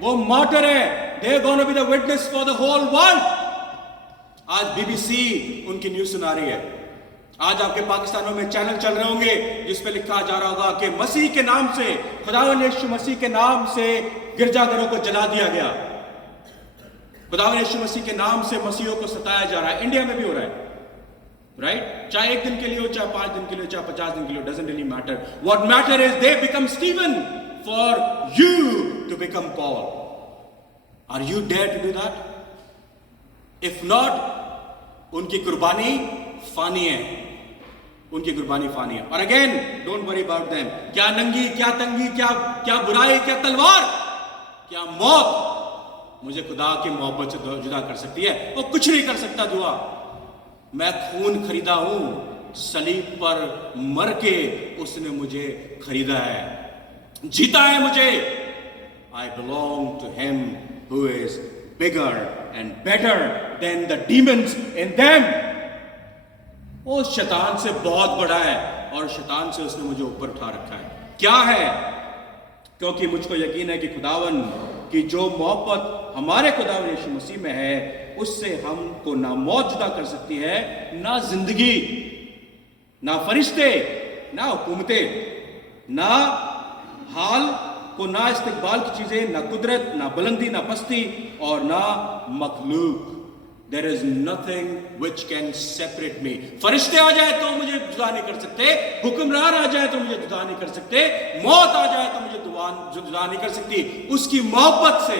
वो मार्टर है, they are going to be the witness for the whole world. आज बीबीसी उनकी न्यूज सुना रही है। आज आपके पाकिस्तानों में चैनल चल रहे होंगे जिस पे लिखा जा रहा होगा कि मसीह के नाम से, खुदावंद यीशु मसीह के नाम से गिरजाघरों को जला दिया गया। खुदावंद यीशु मसीह के नाम से मसीहों को सताया जा रहा है। इंडिया में भी हो रहा है, राइट? चाहे 1 दिन के लिए हो, चाहे 5 दिन के लिए हो, चाहे 50 दिन के लिए हो, doesn't really matter. What matter is they become Stephen for you to become Paul. Are you dare to do that? If not, उनकी कुर्बानी फानी है, उनकी कुर्बानी फानी है। और again, don't worry about them. क्या नंगी, क्या तंगी, क्या बुराई, क्या तलवार, क्या मौत मुझे खुदा की मोहब्बत से जुदा कर सकती है? वो कुछ नहीं कर सकता। दुआ, मैं खून खरीदा हूं, सलीब पर मर के उसने मुझे खरीदा है, जीता है मुझे। I belong to him who is bigger and better than the demons in them. वो शैतान से बहुत बड़ा है और शैतान से उसने मुझे ऊपर उठा रखा है। क्या है? क्योंकि मुझको यकीन है कि खुदावन की जो मोहब्बत हमारे खुदावन यीशु मसीह में है, उससे हमको ना मौत जुदा कर सकती है, ना जिंदगी, ना फरिश्ते, ना हुकूमतें, ना हाल को, ना इस्तिकबाल की चीजें, ना कुदरत, ना बुलंदी, ना पस्ती, और ना मखलूक। There is nothing which can separate me. फरिश्ते आ जाए तो मुझे जुदा नहीं कर सकते, हुक्मरान आ जाए तो मुझे जुदा नहीं कर सकते, मौत आ जाए तो मुझे जुदा नहीं कर सकती। उसकी मोहब्बत से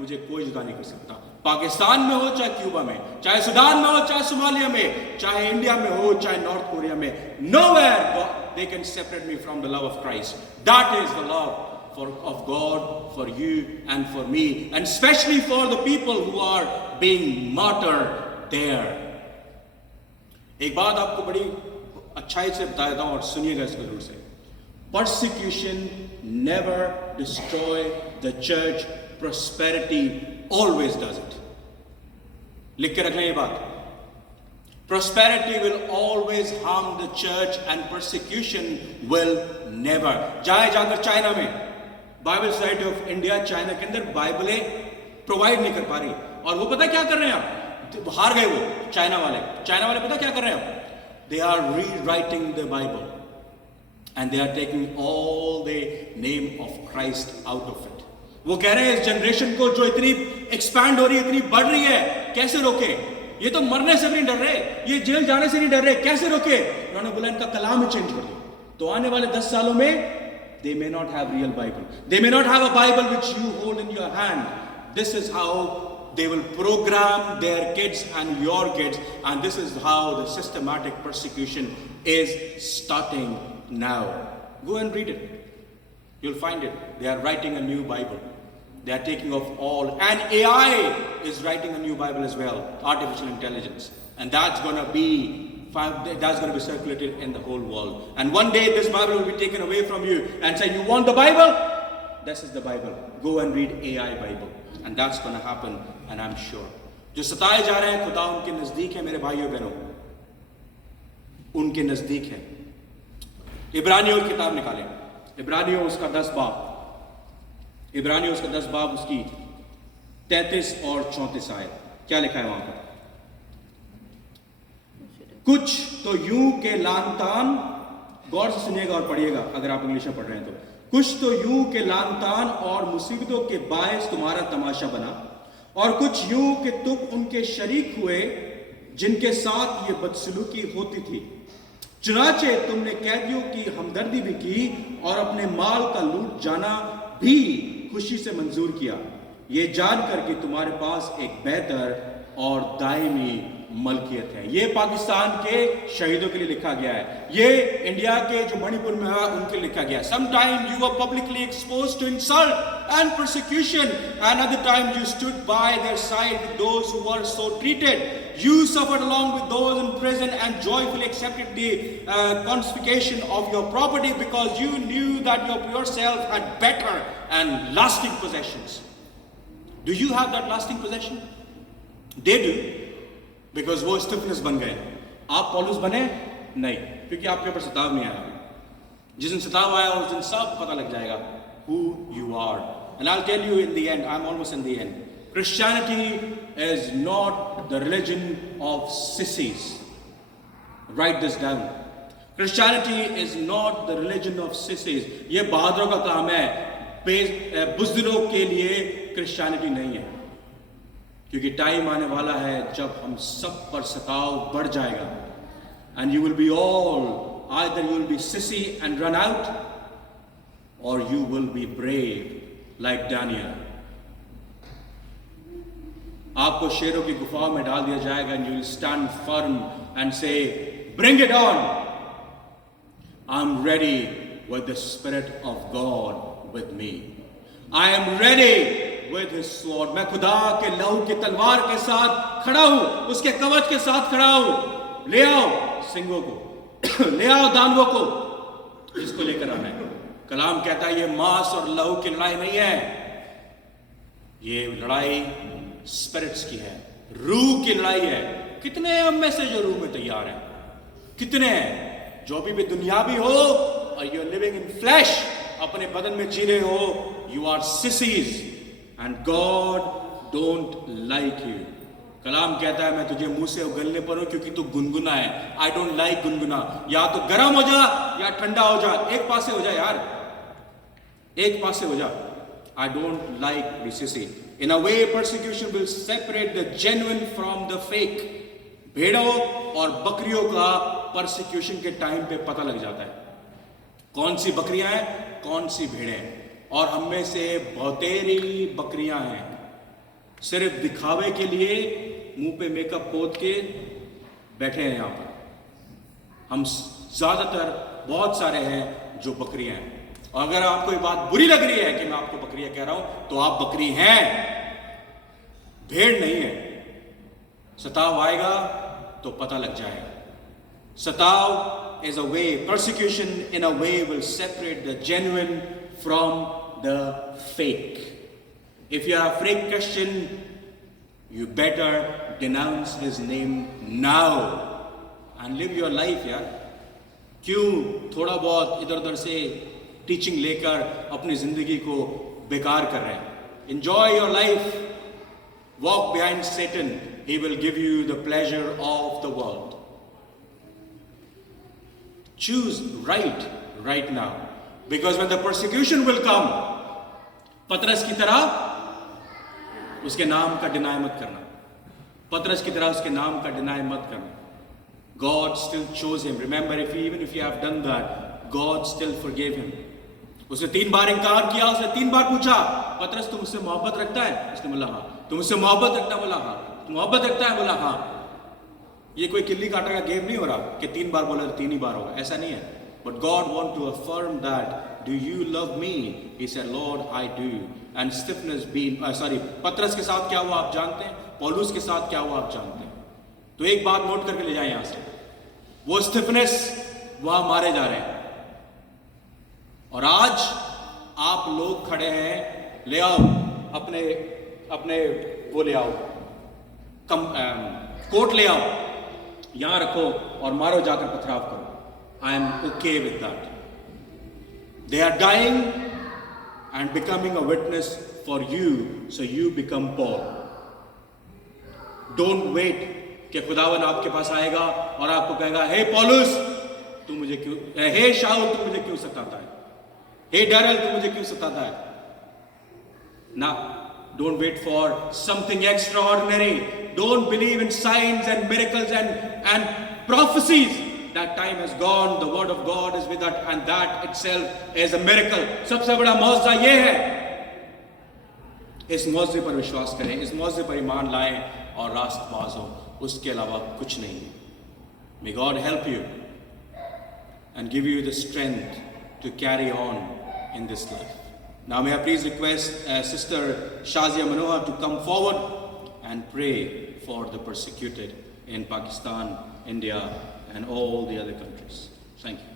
मुझे कोई जुदा नहीं कर सकता। पाकिस्तान में हो, चाहे क्यूबा में, चाहे सूडान में हो, चाहे सोमालिया में, चाहे इंडिया में हो, चाहे नॉर्थ कोरिया में, nowhere they can separate me from the love of Christ. That is the love of God for you and for me, and especially for the people who are being martyred there. एक बात आपको बड़ी अच्छाई से बता देता हूं और सुनिएगा इसको जरूर से। Persecution never destroy the church. Prosperity always does it. लिख के रख लें ये बात। Prosperity will always harm the church and persecution will never. जाकर चाइना में Bible society of India, China के अंदर बाइबलें प्रोवाइड नहीं कर पा रही, और वो पता क्या कर रहे हैं आप? हार गए वो चाइना वाले पता क्या कर रहे हैं आप? They are rewriting the Bible and they are taking all the name of Christ out of it. वो कह रहे हैं इस जनरेशन को जो इतनी एक्सपैंड हो रही है, इतनी बढ़ रही है, कैसे रोके? ये तो मरने से नहीं डर रहे, ये जेल जाने से नहीं डर रहे, कैसे रोके? उन्होंने बोला इनका कलाम ही चेंज कर दो। तो आने वाले 10 सालों में they may not have real Bible. They may not have a Bible which you hold in your hand. This is how they will program their kids and your kids, and this is how the systematic persecution is starting now. Go and read it. You'll find it. They are writing a new Bible. They are taking off all, and AI is writing a new Bible as well, artificial intelligence, and that's going to be circulated in the whole world. And one day this Bible will be taken away from you and say, you want the Bible? This is the Bible. Go and read AI Bible. And that's going to happen, and I'm sure. जो सताए जा रहे हैं, खुदा उनके नजदीक है मेरे भाइयों बहनों, उनके नजदीक है। इब्रानियों की किताब निकालें, इब्रानियों उसका 10 बाब, इब्रानियों उसका 10 बाब, उसकी 33 और 34 आयत। क्या लिखा है वहां पर? कुछ तो यूं के लानतान, गौर से सुनिएगा और पढ़िएगा अगर आप इंग्लिश में पढ़ रहे हैं तो। कुछ तो यूं के लानतान और मुसीबतों के बायस तुम्हारा तमाशा बना, और कुछ यूं कि तुम उनके शरीक हुए जिनके साथ ये बदसलूकी होती थी। चुनाचे तुमने कैदियों की हमदर्दी भी की और अपने माल का लूट जाना भी खुशी से मंजूर किया, ये जानकर कि तुम्हारे पास एक बेहतर और दायमी मलकियत है। ये पाकिस्तान के शहीदों के लिए लिखा गया है, ये इंडिया के जो मणिपुर में है उनके लिए लिखा गया है। Sometimes you were publicly exposed to insult and persecution, and other times you stood by their side with those who were so treated. You suffered along with those in prison and joyfully accepted the confiscation of your property because you knew that yourself had better and lasting possessions. Do you have that lasting possession? They do. Because वो stiffness बन गए। आप पौलुस बने नहीं, क्योंकि आपके ऊपर सताव नहीं आया। जिस दिन सताव आया उस दिन सब पता लग जाएगा who you are. And I'll tell you in the end, I'm almost in the end, Christianity is not the religion of sissies. Write this down. Christianity is not the religion of sissies. ये बहादुरों का काम है, बुज़दिलों के लिए Christianity नहीं है। क्योंकि time आने वाला है जब हम सब पर सताव बढ़ जाएगा। And you will be all, either you will be sissy and run out, or you will be brave like Daniel. आपको शेरों की गुफा में डाल दिया जाएगा and you will stand firm and say, bring it on. I'm ready with the Spirit of God with me. I am ready with His sword. मैं खुदा के लहू की तलवार के साथ खड़ा हूं, उसके कवच के साथ खड़ा हूं। ले आओ सिंगों को, ले आओ दानवों को, इसको लेकर आना है। कलाम कहता है ये मांस और लहू की लड़ाई नहीं है, ये लड़ाई स्पिरिट्स की है, रूह की लड़ाई है। कितने हम में से जो रूह में तैयार हैं? कितने हैं? जो भी दुनियावी हो और you are living in flesh, अपने बदन में जी रहे हो, यू आर सिसीज and God don't like you. कलाम कहता है मैं तुझे मुंह से उगलने पर हूं क्योंकि तू गुनगुना है। आई डोंट लाइक गुनगुना। या तो गर्म हो जा या ठंडा हो जा, एक पासे हो जा यार, एक पासे हो जा। I don't like the sissy. In a way, persecution will separate the genuine from the fake. भेड़ों और बकरियों का persecution के टाइम पे पता लग जाता है कौन सी बकरियां हैं, कौन सी भेड़ें हैं। और हम में से बहुतेरी बकरियां हैं, सिर्फ दिखावे के लिए मुंह पे मेकअप पोत के बैठे हैं यहाँ पर। हम ज्यादातर बहुत सारे हैं जो बकरियां हैं। और अगर आपको ये बात बुरी लग रही है कि मैं आपको बकरियां कह रहा हूं, तो आप बकरी हैं, भेड़ नहीं है। सताव आएगा तो पता लग जाएगा। सताव is a way, persecution in a way will separate the genuine from the fake. If you are a fake Christian, you better denounce his name now and live your life यार। क्यों थोड़ा बहुत इधर उधर से टीचिंग लेकर अपनी जिंदगी को बेकार कर रहे हैं? Enjoy your life. Walk behind Satan. He will give you the pleasure of the world. Choose right now. Because when the persecution will come, पतरस की तरह उसके नाम का डिनाई मत करना। पतरस की तरह उसके नाम का डिनाई मत करना। God still chose him. Remember, even if you have done that, God still forgave him. उसने 3 बार इनकार किया, उसने 3 बार पूछा, पतरस तुम मुझसे मोहब्बत रखता है? उसने बोला हाँ। तुम मुझसे मोहब्बत रखता है? बोला हाँ। तुम मोहब्बत रखता है? बोला हाँ। ये कोई किल्ली काटा का गेम नहीं हो रहा कि 3 बार बोला तो 3 ही बार होगा, ऐसा नहीं है। But God want to affirm that, do you love me? He said, Lord, I do. And stiffness being, पतरस के साथ क्या हुआ आप जानते हैं, पौलुस के साथ क्या हुआ आप जानते हैं। तो एक बात नोट करके ले जाए यहां से, वो स्टिफनेस वहां मारे जा रहे हैं। और आज आप लोग खड़े हैं, ले आओ अपने वो ले आओ, कोट ले आओ, यहां रखो और मारो जाकर पथराव करो। I am okay with that. They are dying and becoming a witness for you, so you become Paul. Don't wait कि खुदावन आपके पास आएगा और आपको कहेगा, हे पौलुस तू मुझे क्यों, हे शाऊल तू मुझे क्यों सताता है, हे डैरेल तू मुझे क्यों सताता है। ना, don't wait for something extraordinary. Don't believe in signs and miracles and prophecies. That time has gone. The word of God is with that, and that itself is a miracle. सबसे बड़ा मौजज़ा ये है, इस मौजज़े पर विश्वास करें, इस मौजज़े पर ईमान लाएं और रास्तबाज हो, उसके अलावा कुछ नहीं है। May God help you and give you the strength to carry on in this life. Now may I please request Sister Shazia Manohar to come forward and pray for the persecuted in Pakistan, India, and all the other countries. Thank you.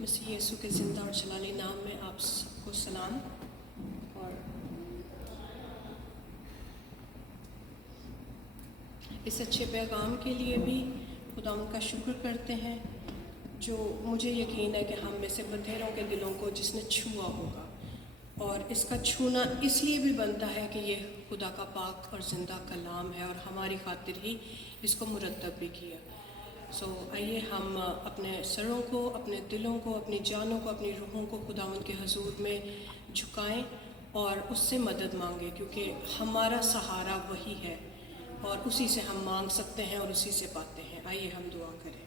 मसीह यीशु के जिंदा और जलाली नाम में आप सबको सलाम। और इस अच्छे पैगाम के लिए भी खुदा उनका शुक्र करते हैं, जो मुझे यकीन है कि हम में से बंधेरों के दिलों को जिसने छुआ होगा, और इसका छूना इसलिए भी बनता है कि ये खुदा का पाक और ज़िंदा कलाम है और हमारी खातिर ही इसको मुरतब भी किया। आइए हम अपने सरों को, अपने दिलों को, अपनी जानों को, अपनी रूहों को खुदावंद के हजूर में झुकाएं और उससे मदद मांगें, क्योंकि हमारा सहारा वही है और उसी से हम मांग सकते हैं और उसी से पाते हैं। आइए हम दुआ करें।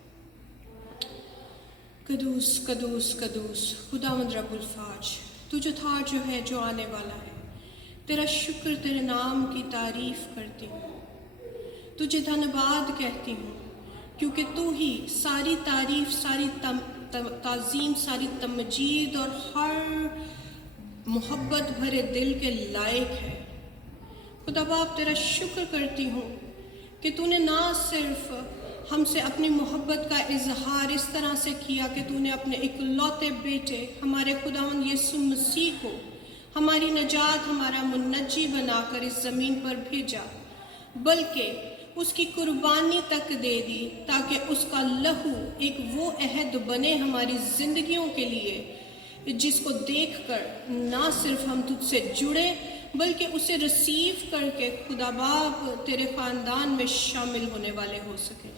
कदूस कदूस कदूस खुदावंद रब्बुल फाज, तू जो था, जो है, जो आने वाला है, तेरा शुक्र, तेरे नाम की तारीफ करती हूँ, तुझे धन्यवाद कहती हूँ, क्योंकि तू ही सारी तारीफ, सारी ताज़ीम, सारी तमजीद और हर मोहब्बत भरे दिल के लायक है। खुदा बाप, तेरा शुक्र करती हूँ कि तूने ना सिर्फ हमसे अपनी मोहब्बत का इजहार इस तरह से किया कि तूने अपने इकलौते बेटे हमारे खुदावंद यीशु मसीह को हमारी नजात, हमारा मुन्नजी बनाकर इस ज़मीन पर भेजा, बल्कि उसकी कुर्बानी तक दे दी ताकि उसका लहू एक वो अहद बने हमारी ज़िंदगियों के लिए, जिसको देखकर ना सिर्फ हम तुझसे जुड़े बल्कि उसे रिसीव करके खुदा बाप तेरे ख़ानदान में शामिल होने वाले हो सके।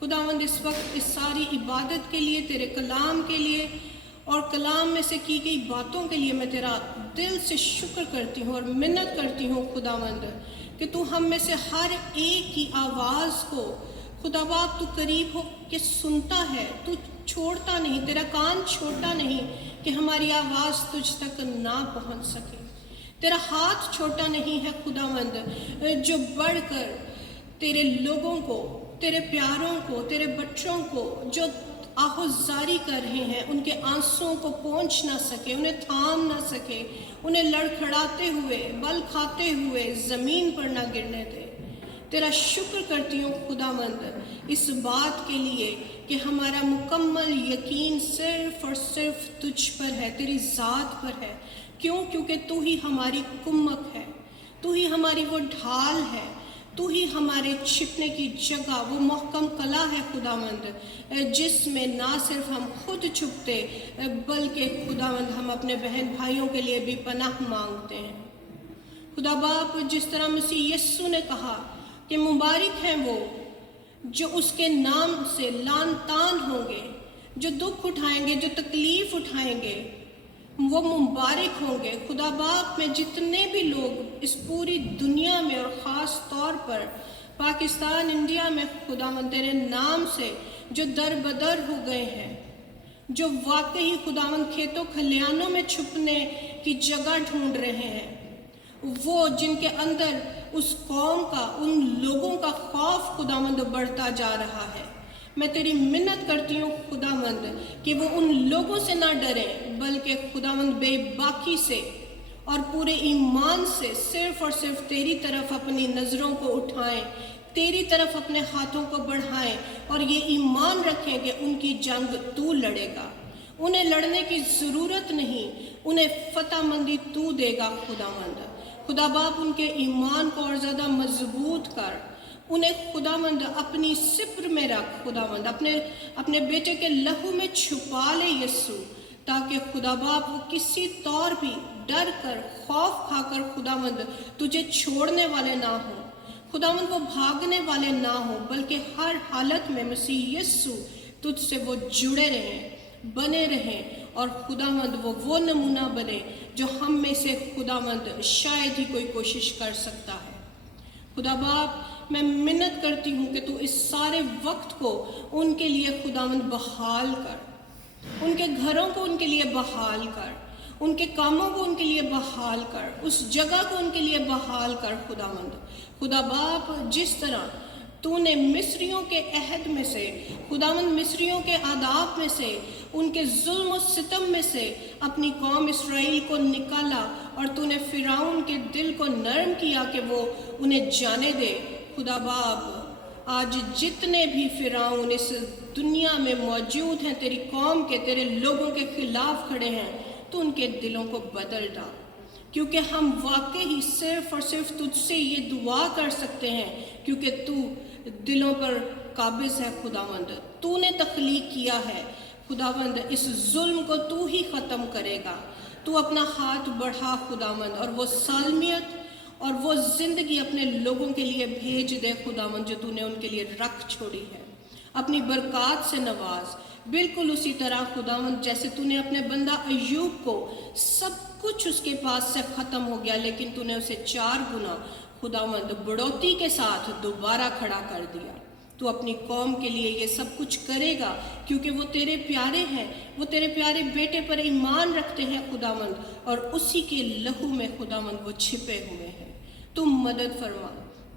खुदावंद, इस वक्त इस सारी इबादत के लिए, तेरे कलाम के लिए और कलाम में से की गई बातों के लिए मैं तेरा दिल से शुक्र करती हूँ और मिन्नत करती हूँ खुदावंद कि तू हम में से हर एक की आवाज़ को खुदा बाप तू करीब हो के सुनता है, तू छोड़ता नहीं, तेरा कान छोड़ता नहीं कि हमारी आवाज़ तुझ तक ना पहुँच सके। तेरा हाथ छोटा नहीं है खुदावंद, जो बढ़कर तेरे लोगों को, तेरे प्यारों को, तेरे बच्चों को जो आहुजारी कर रहे हैं, उनके आंसुओं को पहुँच ना सके, उन्हें थाम ना सके, उन्हें लड़खड़ाते हुए, बल खाते हुए ज़मीन पर ना गिरने दे। तेरा शुक्र करती हूँ खुदावंद इस बात के लिए कि हमारा मुकम्मल यकीन सिर्फ और सिर्फ तुझ पर है, तेरी ज़ात पर है। क्यों? क्योंकि तू ही हमारी कुम्मक है, तू ही हमारी वो ढाल है, तू ही हमारे छिपने की जगह, वो महकम कला है खुदावंद, जिसमें ना सिर्फ हम खुद छुपते बल्कि खुदावंद हम अपने बहन भाइयों के लिए भी पनाह मांगते हैं। खुदा बाप, जिस तरह मसीह यीशु ने कहा कि मुबारक हैं वो जो उसके नाम से लान तान होंगे, जो दुख उठाएंगे, जो तकलीफ उठाएंगे, वो मुबारक होंगे। खुदा बाप में जितने भी लोग इस पूरी दुनिया में और ख़ास तौर पर पाकिस्तान, इंडिया में खुदावंद तेरे नाम से जो दर बदर हो गए हैं, जो वाकई खुदावंद खेतों खलियानों में छुपने की जगह ढूंढ रहे हैं, वो जिनके अंदर उस कौम का, उन लोगों का खौफ खुदावंद बढ़ता जा रहा है, मैं तेरी मिन्नत करती हूँ खुदावंद कि वो उन लोगों से ना डरें बल्कि खुदावंद बेबाकी से और पूरे ईमान से सिर्फ और सिर्फ तेरी तरफ अपनी नज़रों को उठाएं, तेरी तरफ अपने हाथों को बढ़ाएं और ये ईमान रखें कि उनकी जंग तू लड़ेगा। उन्हें लड़ने की ज़रूरत नहीं, उन्हें फतहमंदी तू देगा खुदावंद। खुदा बाप, उनके ईमान को और ज़्यादा मजबूत कर, उन्हें खुदावंद अपनी सिप्र में रख खुदावंद, अपने बेटे के लहू में छुपा ले यीशु, ताकि खुदा बाप वो किसी तौर भी डर कर, खौफ खाकर खुदावंद तुझे छोड़ने वाले ना हो, खुदावंद वो भागने वाले ना हो, बल्कि हर हालत में मसीह यीशु तुझसे वो जुड़े रहें, बने रहें और खुदावंद वो नमूना बने जो हम में से खुदावंद शायद ही कोई कोशिश कर सकता है। खुदा बाप, मैं मिन्नत करती हूँ कि तू इस सारे वक्त को उनके लिए खुदावंद बहाल कर, उनके घरों को उनके लिए बहाल कर, उनके कामों को उनके लिए बहाल कर, उस जगह को उनके लिए बहाल कर खुदावंद। खुदा बाप, जिस तरह तूने मिस्रियों के अहद में से, खुदावंद मिस्रियों के आदाब में से, उनके जुल्म और सितम में से अपनी कौम इसराइल को निकाला और तूने फिरौन के दिल को नरम किया कि वो उन्हें जाने दे। खुदा बाप, आज जितने भी फिरौन इस दुनिया में मौजूद हैं, तेरी कौम के, तेरे लोगों के खिलाफ खड़े हैं, तो उनके दिलों को बदल डाल। क्योंकि हम वाकई ही सिर्फ और सिर्फ तुझसे ये दुआ कर सकते हैं, क्योंकि तू दिलों पर काबिज है खुदावंद। तूने तख्लीक किया है खुदावंद, इस जुल्म को तू ही ख़त्म करेगा। तू अपना हाथ बढ़ा खुदावंद, और वो सालमियत और वो ज़िंदगी अपने लोगों के लिए भेज दे खुदावंद, जो तूने उनके लिए रख छोड़ी है। अपनी बरक़ात से नवाज, बिल्कुल उसी तरह खुदावंद जैसे तूने अपने बंदा अय्यूब को, सब कुछ उसके पास से ख़त्म हो गया, लेकिन तूने उसे 4 गुना खुदावंद बढ़ोतरी के साथ दोबारा खड़ा कर दिया। तू अपनी कौम के लिए ये सब कुछ करेगा, क्योंकि वो तेरे प्यारे हैं, वो तेरे प्यारे बेटे पर ईमान रखते हैं खुदावंद, और उसी के लहू में खुदावंद वो छिपे हुए हैं। तू मदद फरमा,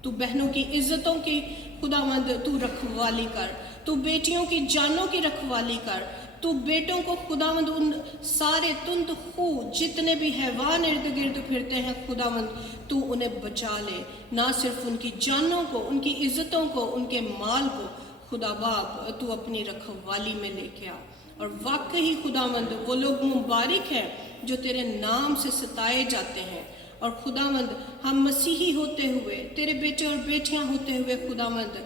तू बहनों की इज्जतों की खुदावंद तू रखवाली कर, तू बेटियों की जानों की रखवाली कर, तू बेटों को खुदावंद उन सारे तुंद खू जितने भी हैवान इर्द गिर्द फिरते हैं खुदावंद, तू उन्हें बचा ले, ना सिर्फ उनकी जानों को, उनकी इज्जतों को, उनके माल को खुदा बाप तू अपनी रखवाली में लेके आ। और वाकई खुदावंद वो लोग मुबारक हैं जो तेरे नाम से सताए जाते हैं। और खुदावंद हम मसीही होते हुए, तेरे बेटे और बेटियां होते हुए खुदावंद,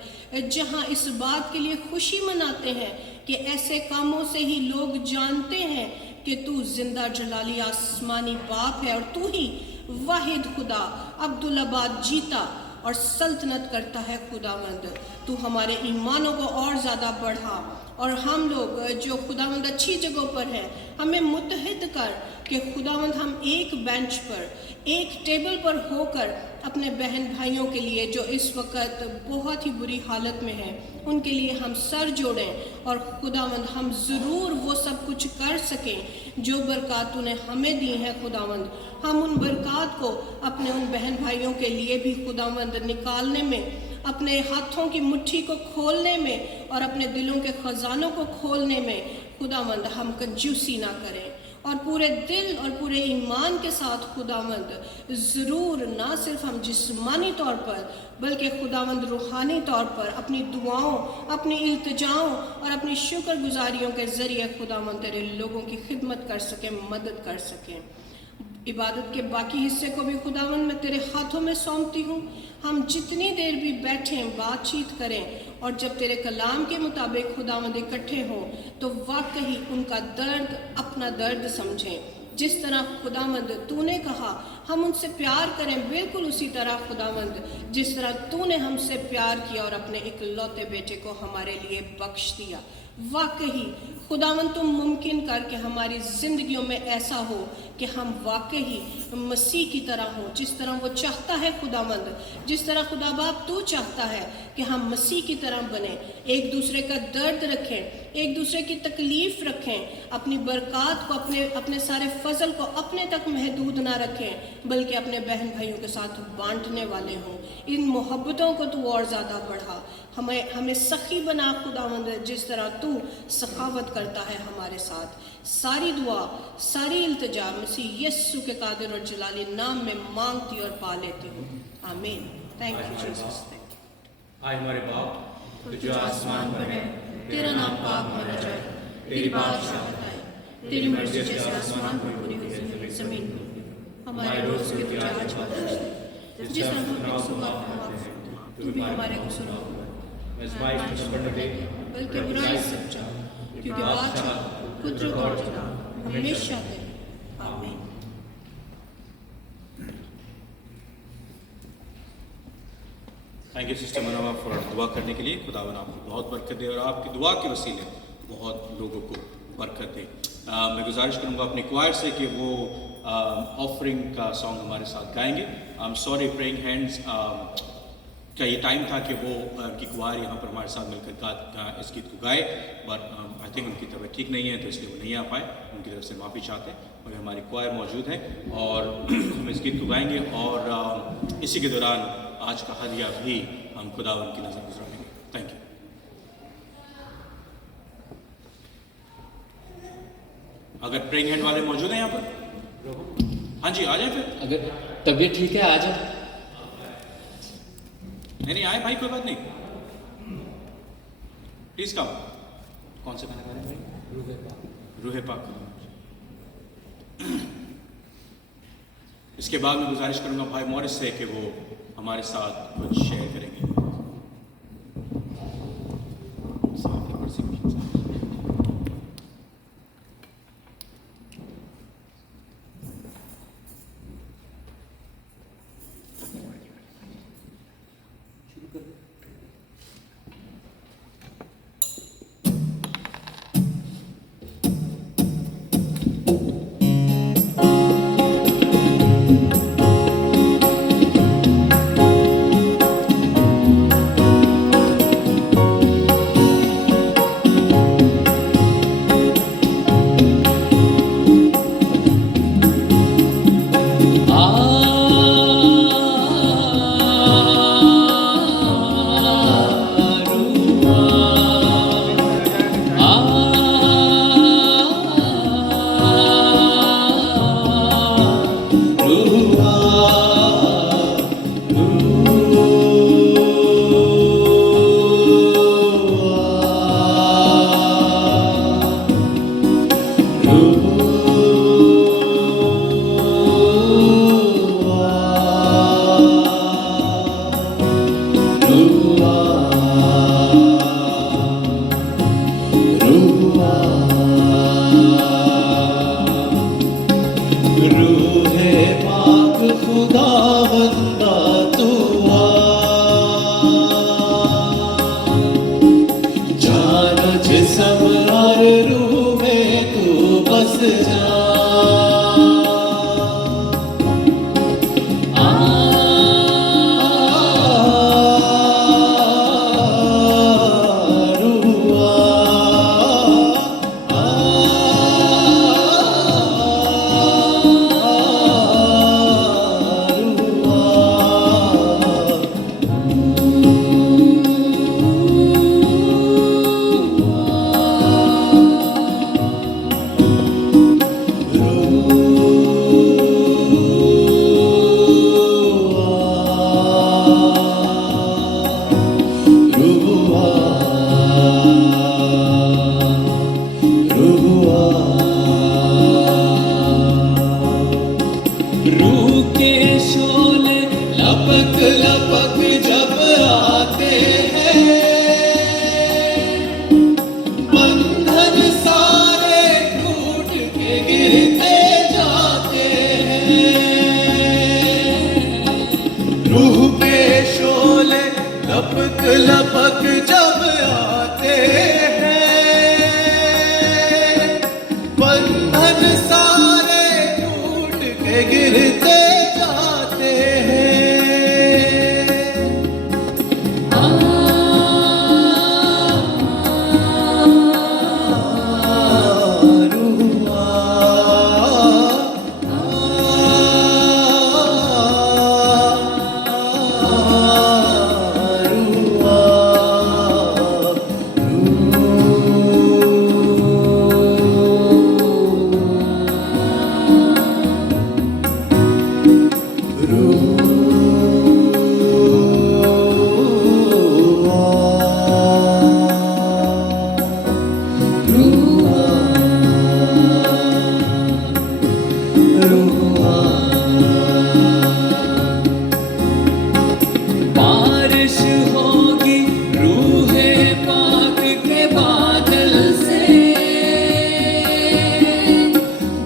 जहां इस बात के लिए खुशी मनाते हैं कि ऐसे कामों से ही लोग जानते हैं कि तू जिंदा जलाली आसमानी बाप है, और तू ही वाहिद खुदा अब्दुल्लाबाद जीता और सल्तनत करता है खुदावंद। तू हमारे ईमानों को और ज़्यादा बढ़ा, और हम लोग जो खुदावंद अच्छी जगहों पर हैं, हमें मुत्तहिद कर कि खुदावंद हम एक बेंच पर, एक टेबल पर होकर अपने बहन भाइयों के लिए जो इस वक्त बहुत ही बुरी हालत में हैं, उनके लिए हम सर जोड़ें, और खुदावंद हम ज़रूर वो सब कुछ कर सकें जो बरक़ात तूने हमें दी हैं खुदावंद। हम उन बरक़ात को अपने उन बहन भाइयों के लिए भी खुदावंद निकालने में, अपने हाथों की मुट्ठी को खोलने में और अपने दिलों के ख़जानों को खोलने में खुदावंद हम कंजूसी ना करें, और पूरे दिल और पूरे ईमान के साथ खुदावंद ज़रूर ना सिर्फ हम जिस्मानी तौर पर बल्कि खुदावंद रूहानी तौर पर अपनी दुआओं, अपनी इल्तिजाओं और अपनी शुक्रगुजारियों के ज़रिए खुदावंद तेरे लोगों की खिदमत कर सकें, मदद कर सकें। इबादत के बाकी हिस्से को भी खुदावंद मैं तेरे हाथों में सौंपती हूँ। हम जितनी देर भी बैठें, बातचीत करें, और जब तेरे कलाम के मुताबिक खुदावंद इकट्ठे हों, तो वाकई उनका दर्द अपना दर्द समझें। जिस तरह खुदावंद तूने कहा हम उनसे प्यार करें, बिल्कुल उसी तरह खुदावंद जिस तरह तूने हमसे प्यार किया और अपने इकलौते बेटे को हमारे लिए बख्श दिया। वाकई खुदावंद तुम मुमकिन कर कि हमारी ज़िंदगियों में ऐसा हो कि हम वाकई मसीह की तरह हों, जिस तरह वो चाहता है खुदावंद, जिस तरह खुदा बाप तू चाहता है कि हम मसीह की तरह बने, एक दूसरे का दर्द रखें, एक दूसरे की तकलीफ़ रखें, अपनी बरक़ात को, अपने सारे फजल को अपने तक महदूद ना रखें, बल्कि अपने बहन भाइयों के साथ बांटने वाले हों। इन मोहब्बतों को तू और ज़्यादा बढ़ा, हमें सखी बना खुदावंद, जिस तरह तू सखावत करता है हमारे साथ। सारी दुआ, सारी इल्तिजा मसीह यस्सु के कादिर और जलाली नाम में मांगती और पा लेती हूँ। आमीन। Thank you Jesus. आए हमारे बाप जो आसमान पर है, तेरा नाम पाक माना जाए, तेरी बादशाहत आए, तेरी मर्जी जैसे आसमान पर पूरी हुई ज़मीन पर। हमारे रोज़ के तुझे आज बख्श दे, जिस तरह हम कसूरवार को माफ़ कर, तू भी हमारे कसूरों को बल्कि बुराई से बचा, क्योंकि बादशाह, पुत्र और जलाल हमेशा तेरे। आमीन। Thank you sister Manorama for दुआ करने के लिए। खुदावन आपको बहुत बरकत दे और आपकी दुआ के वसीले बहुत लोगों को बरकत दे। मैं गुजारिश करूँगा अपने क्वायर से कि वो ऑफरिंग का सॉन्ग हमारे साथ गाएंगे। I am sorry praying hands का ये टाइम था कि वो की क्वायर यहाँ पर हमारे साथ मिलकर इस गीत को गाए, बट आई थिंक उनकी तबीयत ठीक नहीं है तो इसलिए वो नहीं आ पाए। उनकी तरफ से माफ़ी चाहते हैं, मगर हमारी क्वायर मौजूद है और हम इस गीत को गाएंगे और इसी के दौरान आज का हदिया भी हम खुदावन की नज़र गुजराएंगे। Thank you. अगर प्रेइंग हैंड वाले मौजूद हैं यहाँ पर, हाँ जी आ जाए फिर। अगर तबीयत ठीक है आ जाए। नहीं आए भाई, कोई बात नहीं, प्लीज कम। कौन से गाने गा रहे हैं भाई? रूहे पाक। इसके बाद मैं गुजारिश करूंगा भाई मॉरिस से कि वो हमारे साथ कुछ शेयर करेंगे।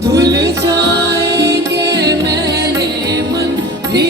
धुल जाएंगे मैंने मन भी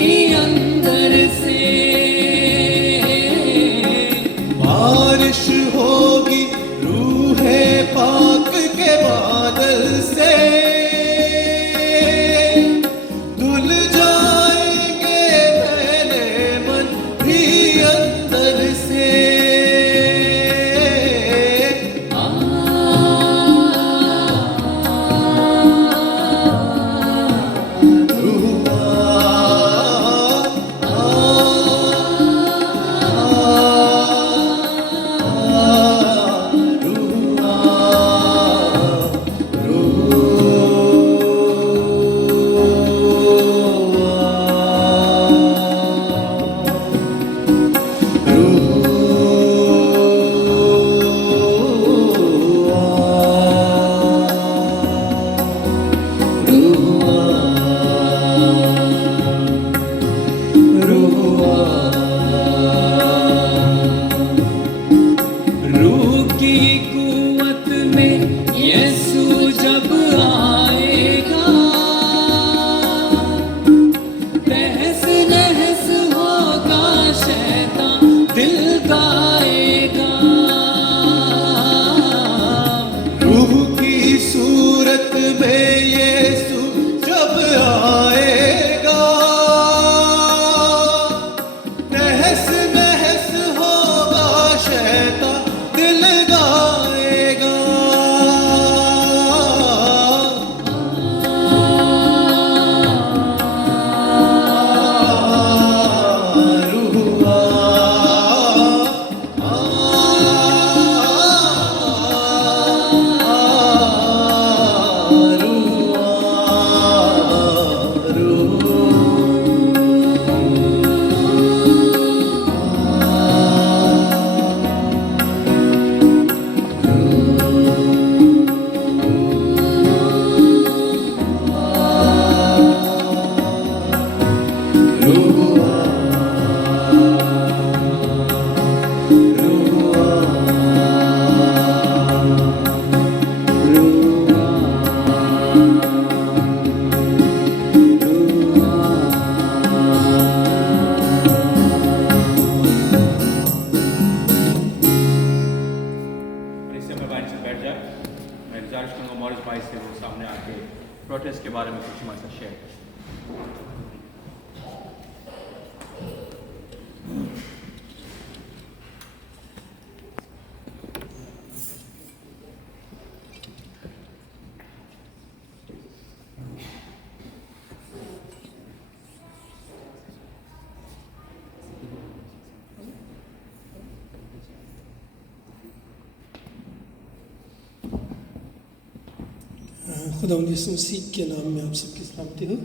खुदावंद यीशु मसीह के नाम में आप सबकी सलामती हो।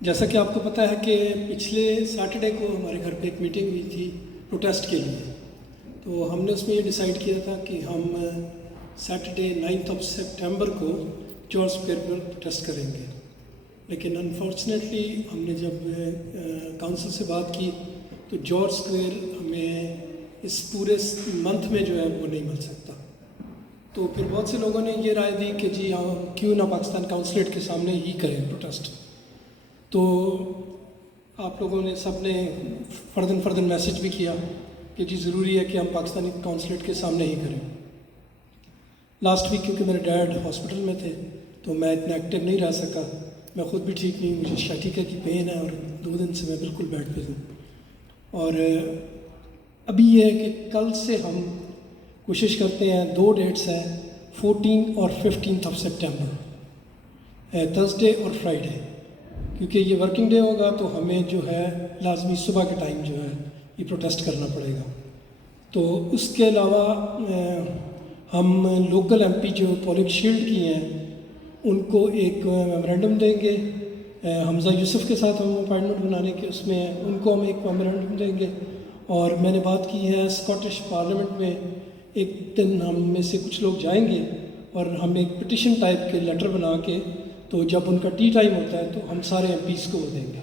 जैसा कि आपको पता है कि पिछले सैटरडे को हमारे घर पे एक मीटिंग हुई थी प्रोटेस्ट के लिए, तो हमने उसमें ये डिसाइड किया था कि हम सैटरडे 9 सितंबर को जॉर्ज स्क्वायर पर प्रोटेस्ट करेंगे। लेकिन अनफॉर्चुनेटली हमने जब काउंसिल से बात की तो जॉर्ज स्क्वायर हमें इस पूरे मंथ में जो है वो नहीं मिल सकता। तो फिर बहुत से लोगों ने ये राय दी कि जी हाँ, क्यों ना पाकिस्तान काउंसलेट के सामने ही करें प्रोटेस्ट। तो आप लोगों ने सब ने फ़र्दन मैसेज भी किया कि जी ज़रूरी है कि हम पाकिस्तानी काउंसलेट के सामने ही करें। लास्ट वीक क्योंकि मेरे डैड हॉस्पिटल में थे तो मैं इतना एक्टिव नहीं रह सका। मैं ख़ुद भी ठीक नहीं, मुझे शाटिका की पेन है और 2 दिन से मैं बिल्कुल बेड पे हूँ। और अभी ये है कि कल से हम कोशिश करते हैं, 2 डेट्स हैं 14 और 15 सितंबर, थर्सडे और फ्राइडे, क्योंकि ये वर्किंग डे होगा तो हमें जो है लाजमी सुबह के टाइम जो है ये प्रोटेस्ट करना पड़ेगा। तो उसके अलावा हम लोकल एमपी जो पॉलिक शील्ड की हैं उनको एक मेमोरेंडम देंगे। हमजा यूसुफ के साथ हम अपॉइंटमेंट बनाने के उसमें हैं, उनको हम एक मेमोरेंडम देंगे। और मैंने बात की है स्कॉटिश पार्लियामेंट में एक दिन हम में से कुछ लोग जाएंगे और हम एक पिटिशन टाइप के लेटर बना के, तो जब उनका टी टाइम होता है तो हम सारे एमपीज़ को वो देंगे।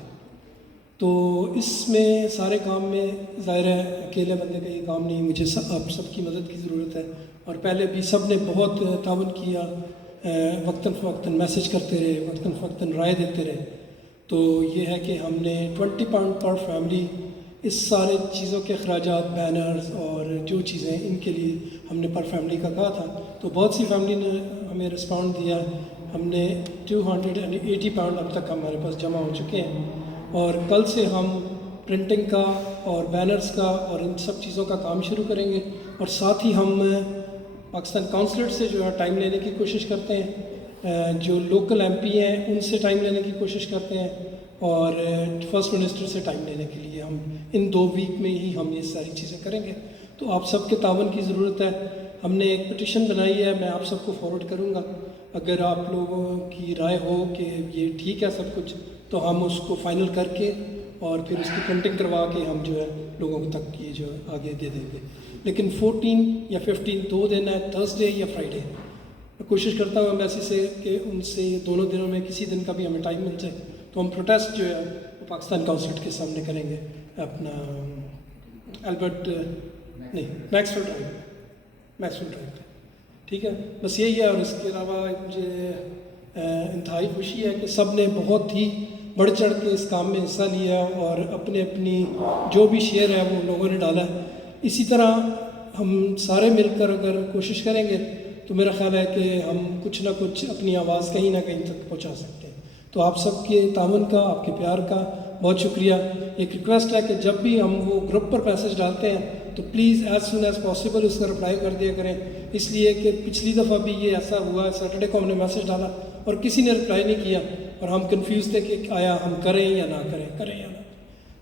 तो इसमें सारे काम में ज़ाहिर है अकेले बंदे का ये काम नहीं, मुझे आप सबकी मदद की ज़रूरत है। और पहले भी सब ने बहुत तावन किया, वक्तन फ़वक्तन मैसेज करते रहे, वक्तन फ़वक्तन राय देते रहे। तो ये है कि हमने 20 पाउंड पर फैमिली इस सारे चीज़ों के अखराजात, बैनर्स और जो चीज़ें इनके लिए हमने पर फैमिली का कहा था। तो बहुत सी फैमिली ने हमें रिस्पॉन्ड दिया। हमने 280 पाउंड अब तक हमारे पास जमा हो चुके हैं। और कल से हम प्रिंटिंग का और बैनर्स का और इन सब चीज़ों का काम शुरू करेंगे। और साथ ही हम पाकिस्तान काउंसलेट से जो है टाइम लेने की कोशिश करते हैं, जो लोकल एमपी हैं उनसे टाइम लेने की कोशिश करते हैं, और फर्स्ट मिनिस्टर से टाइम लेने के लिए हम इन 2 वीक में ही हम ये सारी चीज़ें करेंगे। तो आप सबके तावन की ज़रूरत है। हमने एक पिटिशन बनाई है, मैं आप सबको फॉरवर्ड करूँगा। अगर आप लोगों की राय हो कि ये ठीक है सब कुछ, तो हम उसको फाइनल करके और फिर उसकी प्रिंटिंग करवा के हम जो है लोगों तक ये जो आगे दे देंगे। लेकिन 14 या 15 2 दिन है, थर्सडे या फ्राइडे। मैं कोशिश करता हूँ एम्बेसी से कि उनसे दोनों दिनों में किसी दिन का भी हमें टाइम मिल जाए तो हम प्रोटेस्ट जो है वो पाकिस्तान काउंसलेट के सामने करेंगे, अपना अल्बर्ट नहीं मैक्सवेल ड्राइव। ठीक है, बस यही है। और इसके अलावा मुझे इंतहाई खुशी है कि सब ने बहुत ही बढ़ चढ़ के इस काम में हिस्सा लिया और अपने अपनी जो भी शेयर है वो लोगों ने डाला है। इसी तरह हम सारे मिलकर अगर कोशिश करेंगे तो मेरा ख्याल है कि हम कुछ ना कुछ अपनी आवाज़ कहीं ना कहीं तक पहुंचा सकते हैं। तो आप सबके तावन का, आपके प्यार का बहुत शुक्रिया। एक रिक्वेस्ट है कि जब भी हम वो ग्रुप पर मैसेज डालते हैं तो please as soon as possible उसका रिप्लाई कर दिया करें। इसलिए कि पिछली दफ़ा भी ये ऐसा हुआ, सैटरडे को हमने मैसेज डाला और किसी ने रिप्लाई नहीं किया और हम कंफ्यूज थे कि आया हम करें या ना करें या ना।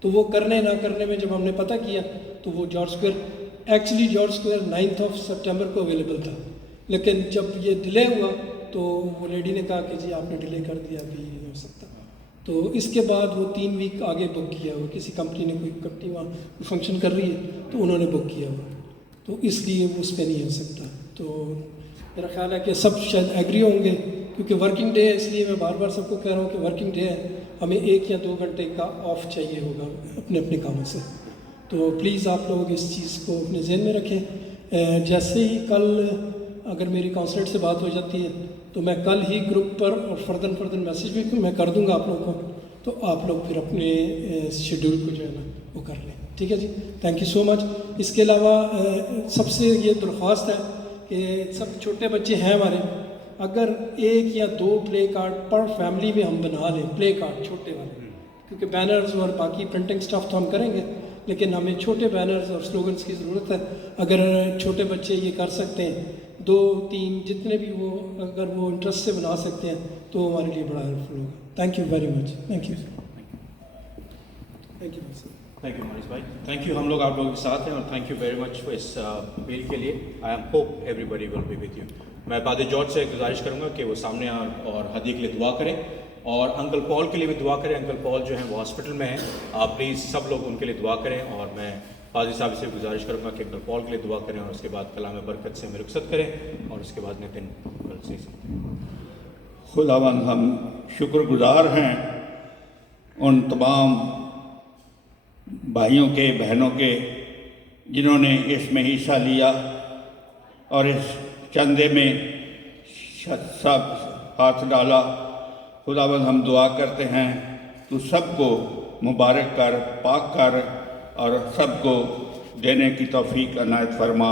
तो वो करने ना करने में जब हमने पता किया तो वो जॉर्ज स्क्वायर 9 सितंबर को अवेलेबल था। लेकिन जब ये डिले हुआ तो वो लेडी ने कहा कि जी आपने डिले कर दिया, अभी नहीं हो सकता। तो इसके बाद वो 3 वीक आगे बुक किया हुआ, किसी कंपनी ने, कोई कंपनी वहाँ फंक्शन कर रही है तो उन्होंने बुक किया हुआ, तो इसलिए वो उस पर नहीं हो सकता। तो मेरा ख्याल है कि सब शायद एग्री होंगे, क्योंकि वर्किंग डे है, इसलिए मैं बार बार सबको कह रहा हूँ कि वर्किंग डे है, हमें 1 या 2 घंटे का ऑफ चाहिए होगा अपने अपने कामों से। तो प्लीज़ आप लोग इस चीज़ को अपने जहन में रखें। जैसे ही कल अगर मेरी काउंसलेट से बात हो जाती है तो मैं कल ही ग्रुप पर और फर्दन मैसेज भी मैं कर दूंगा आप लोगों को, तो आप लोग फिर अपने शेड्यूल को जो है ना वो कर लें। ठीक है जी, थैंक यू सो मच। इसके अलावा सबसे ये दरख्वास्त है कि सब छोटे बच्चे हैं हमारे, अगर 1 या 2 प्ले कार्ड पर फैमिली में हम बना लें, प्ले कार्ड छोटे वाले, क्योंकि बैनर्स और बाकी प्रिंटिंग स्टफ तो हम करेंगे लेकिन हमें छोटे बैनर्स और स्लोगन्स की ज़रूरत है। अगर छोटे बच्चे ये कर सकते हैं, 2-3 जितने भी वो अगर वो इंटरेस्ट से बना सकते हैं तो हमारे लिए बड़ा हेल्पफुल होगा। Thank you very much. Thank you Manish भाई, थैंक यू। हम लोग आप लोगों के साथ हैं और thank you very much for इस अपील के लिए। I am hope everybody will be with you. मैं पादरी जॉर्ज से गुजारिश करूंगा कि वो सामने आए और हदी के लिए दुआ करें और अंकल पॉल के लिए भी दुआ करें। अंकल पॉल जो हैं वो हॉस्पिटल में हैं, आप प्लीज़ सब लोग उनके लिए दुआ करें। और मैं पादरी साहब से गुजारिश करूंगा कि अंकल पॉल के लिए दुआ करें और उसके बाद कलाम बरकत से हमें रुखसत करें और उसके बाद नितिन से खुदावंद हम शुक्रगुजार हैं उन तमाम भाइयों के बहनों के जिन्होंने इसमें हिस्सा लिया और इस चंदे में सब हाथ डाला। खुदावंद हम दुआ करते हैं तू सबको मुबारक कर, पाक कर और सबको देने की तौफीक अनायत फरमा।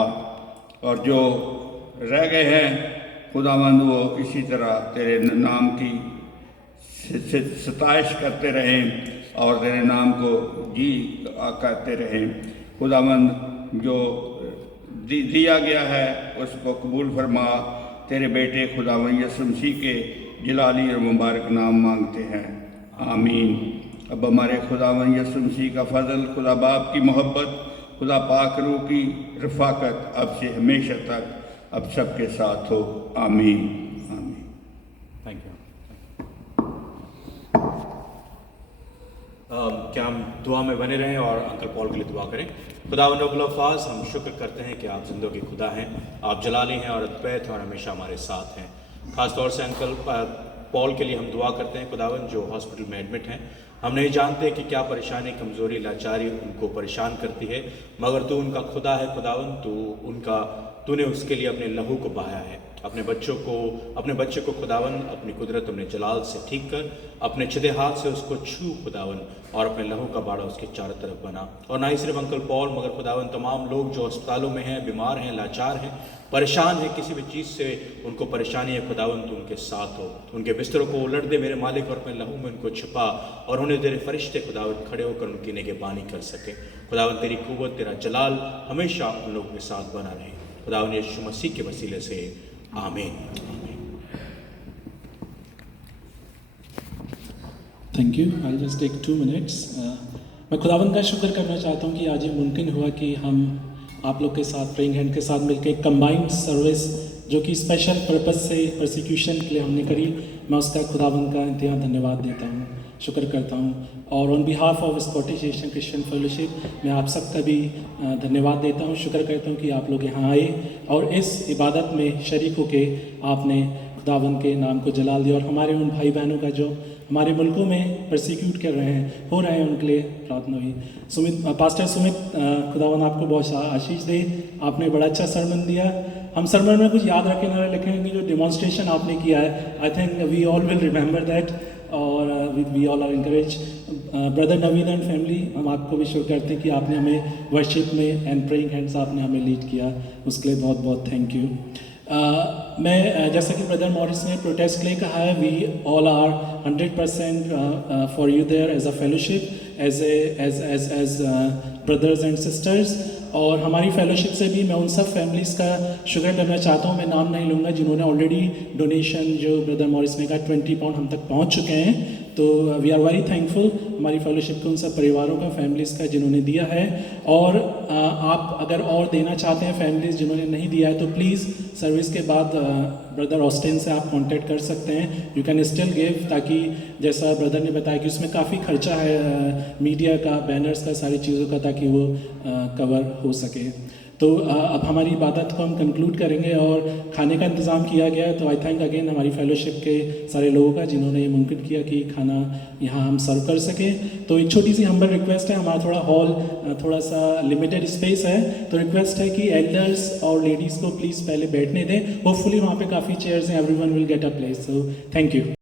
और जो रह गए हैं खुदावंद वो इसी तरह तेरे नाम की सताइश करते रहें और तेरे नाम को जी करते रहें। खुदावंद जो दिया गया है उसको कबूल फरमा। तेरे बेटे खुदावंद यीशु मसीह के जलाली और मुबारक नाम मांगते हैं, आमीन। अब हमारे खुदावंद यीशु मसीह का फजल, खुदा बाप की मोहब्बत, खुदा पाक रूह की रफ़ाकत अब से हमेशा तक अब सबके साथ हो, आमीन आमीन। Thank you. क्या हम दुआ में बने रहें और अंकल पॉल के लिए दुआ करें। खुदावंद रब्बुल अल्फाज, हम शुक्र करते हैं कि आप ज़िंदगी खुदा हैं, आप जलाली हैं और अद्वैत हैं और हमेशा हमारे साथ हैं। ख़ास तौर से अंकल पॉल के लिए हम दुआ करते हैं खुदावंद, जो हॉस्पिटल में एडमिट हैं। हम नहीं जानते कि क्या परेशानी, कमज़ोरी, लाचारी उनको परेशान करती है, मगर तू उनका खुदा है खुदावंद। तूने उसके लिए अपने लहू को बहाया है। अपने बच्चे को खुदावंद अपनी कुदरत, अपने जलाल से ठीक कर, अपने छिदे हाथ से उसको छू खुदावंद और अपने लहू का बाड़ा उसके चारों तरफ बना। और ना ही सिर्फ अंकल पॉल मगर खुदावंद तमाम लोग जो अस्पतालों में हैं, बीमार हैं, लाचार हैं, परेशान हैं, किसी भी चीज़ से उनको परेशानी है खुदावंद, तो उनके साथ हो। उनके बिस्तरों को उलट दे मेरे मालिक और अपने लहू में उनको छिपा और उन्हें तेरे फरिश्ते खुदावंद खड़े होकर उनकी निगहबानी कर सके। खुदावंद तेरी कुव्वत, तेरा जलाल हमेशा उन लोगों के साथ बना रहे। खुदावंद यीशु मसीह के वसीले से आमीन। Thank you. I just take 2 minutes. मैं खुदावंद का शुक्र करना चाहता हूँ कि आज ये मुमकिन हुआ कि हम आप लोग के साथ प्रेइंग हैंड के साथ मिलकर एक कंबाइंड सर्विस जो कि स्पेशल पर्पस से परसिक्यूशन के लिए हमने करी, मैं उसका खुदावंद का इंतहा धन्यवाद देता हूँ, शुक्र करता हूँ। और on behalf of Scottish Asian Christian fellowship मैं आप सबका भी धन्यवाद देता हूँ, शुक्र करता हूँ कि आप लोग यहाँ आए और इस इबादत में शरीक होके आपने खुदावंद के नाम को जलाल दिया। और हमारे उन भाई बहनों का जो हमारे मुल्कों में परसिक्यूट कर रहे हैं, हो रहे हैं, उनके लिए प्रार्थना हुई। पास्टर सुमित, खुदावंद आपको बहुत आशीष दे। आपने बड़ा अच्छा सरमन दिया। हम सरमन में कुछ याद रखे ना रखें कि जो डेमोन्स्ट्रेशन आपने किया है, I think we all will remember that और we all are encourage. Brother Naveed and family, हम आपको भी शुक्र करते हैं कि आपने हमें वर्शिप में एंड प्रेइंग हैंड्स आपने हमें लीड किया, उसके लिए बहुत बहुत थैंक यू। मैं जैसा कि ब्रदर मॉरिस ने प्रोटेस्ट के लिए कहा है, we all are 100% for you there as a fellowship, as brothers and sisters. और हमारी फेलोशिप से भी मैं उन सब फैमिलीज़ का शुक्र करना चाहता हूँ। मैं नाम नहीं लूँगा जिन्होंने ऑलरेडी डोनेशन, जो ब्रदर मॉरिस ने कहा 20 पाउंड हम तक पहुँच चुके हैं, तो वी आर वेरी थैंकफुल हमारी फेलोशिप के उन सब परिवारों का, फैमिलीज़ का जिन्होंने दिया है। और आप अगर और देना चाहते हैं फैमिलीज़ जिन्होंने नहीं दिया है, तो प्लीज़ सर्विस के बाद ब्रदर ऑस्टिन से आप कांटेक्ट कर सकते हैं। यू कैन स्टिल गिव, ताकि जैसा ब्रदर ने बताया कि उसमें काफ़ी खर्चा है मीडिया का, बैनर्स का, सारी चीज़ों का, ताकि वो कवर हो सके। तो अब हमारी इबादत को हम कंक्लूड करेंगे और खाने का इंतज़ाम किया गया है। तो आई थैंक अगेन हमारी फेलोशिप के सारे लोगों का जिन्होंने ये मुमकिन किया कि खाना यहाँ हम सर्व कर सकें। तो एक छोटी सी हम्बल रिक्वेस्ट है, हमारा थोड़ा हॉल थोड़ा सा लिमिटेड स्पेस है, तो रिक्वेस्ट है कि एल्डर्स और लेडीज़ को प्लीज़ पहले बैठने दें। होपफुली वहाँ पे काफ़ी चेयर्स हैं, everyone will get a place. So thank you.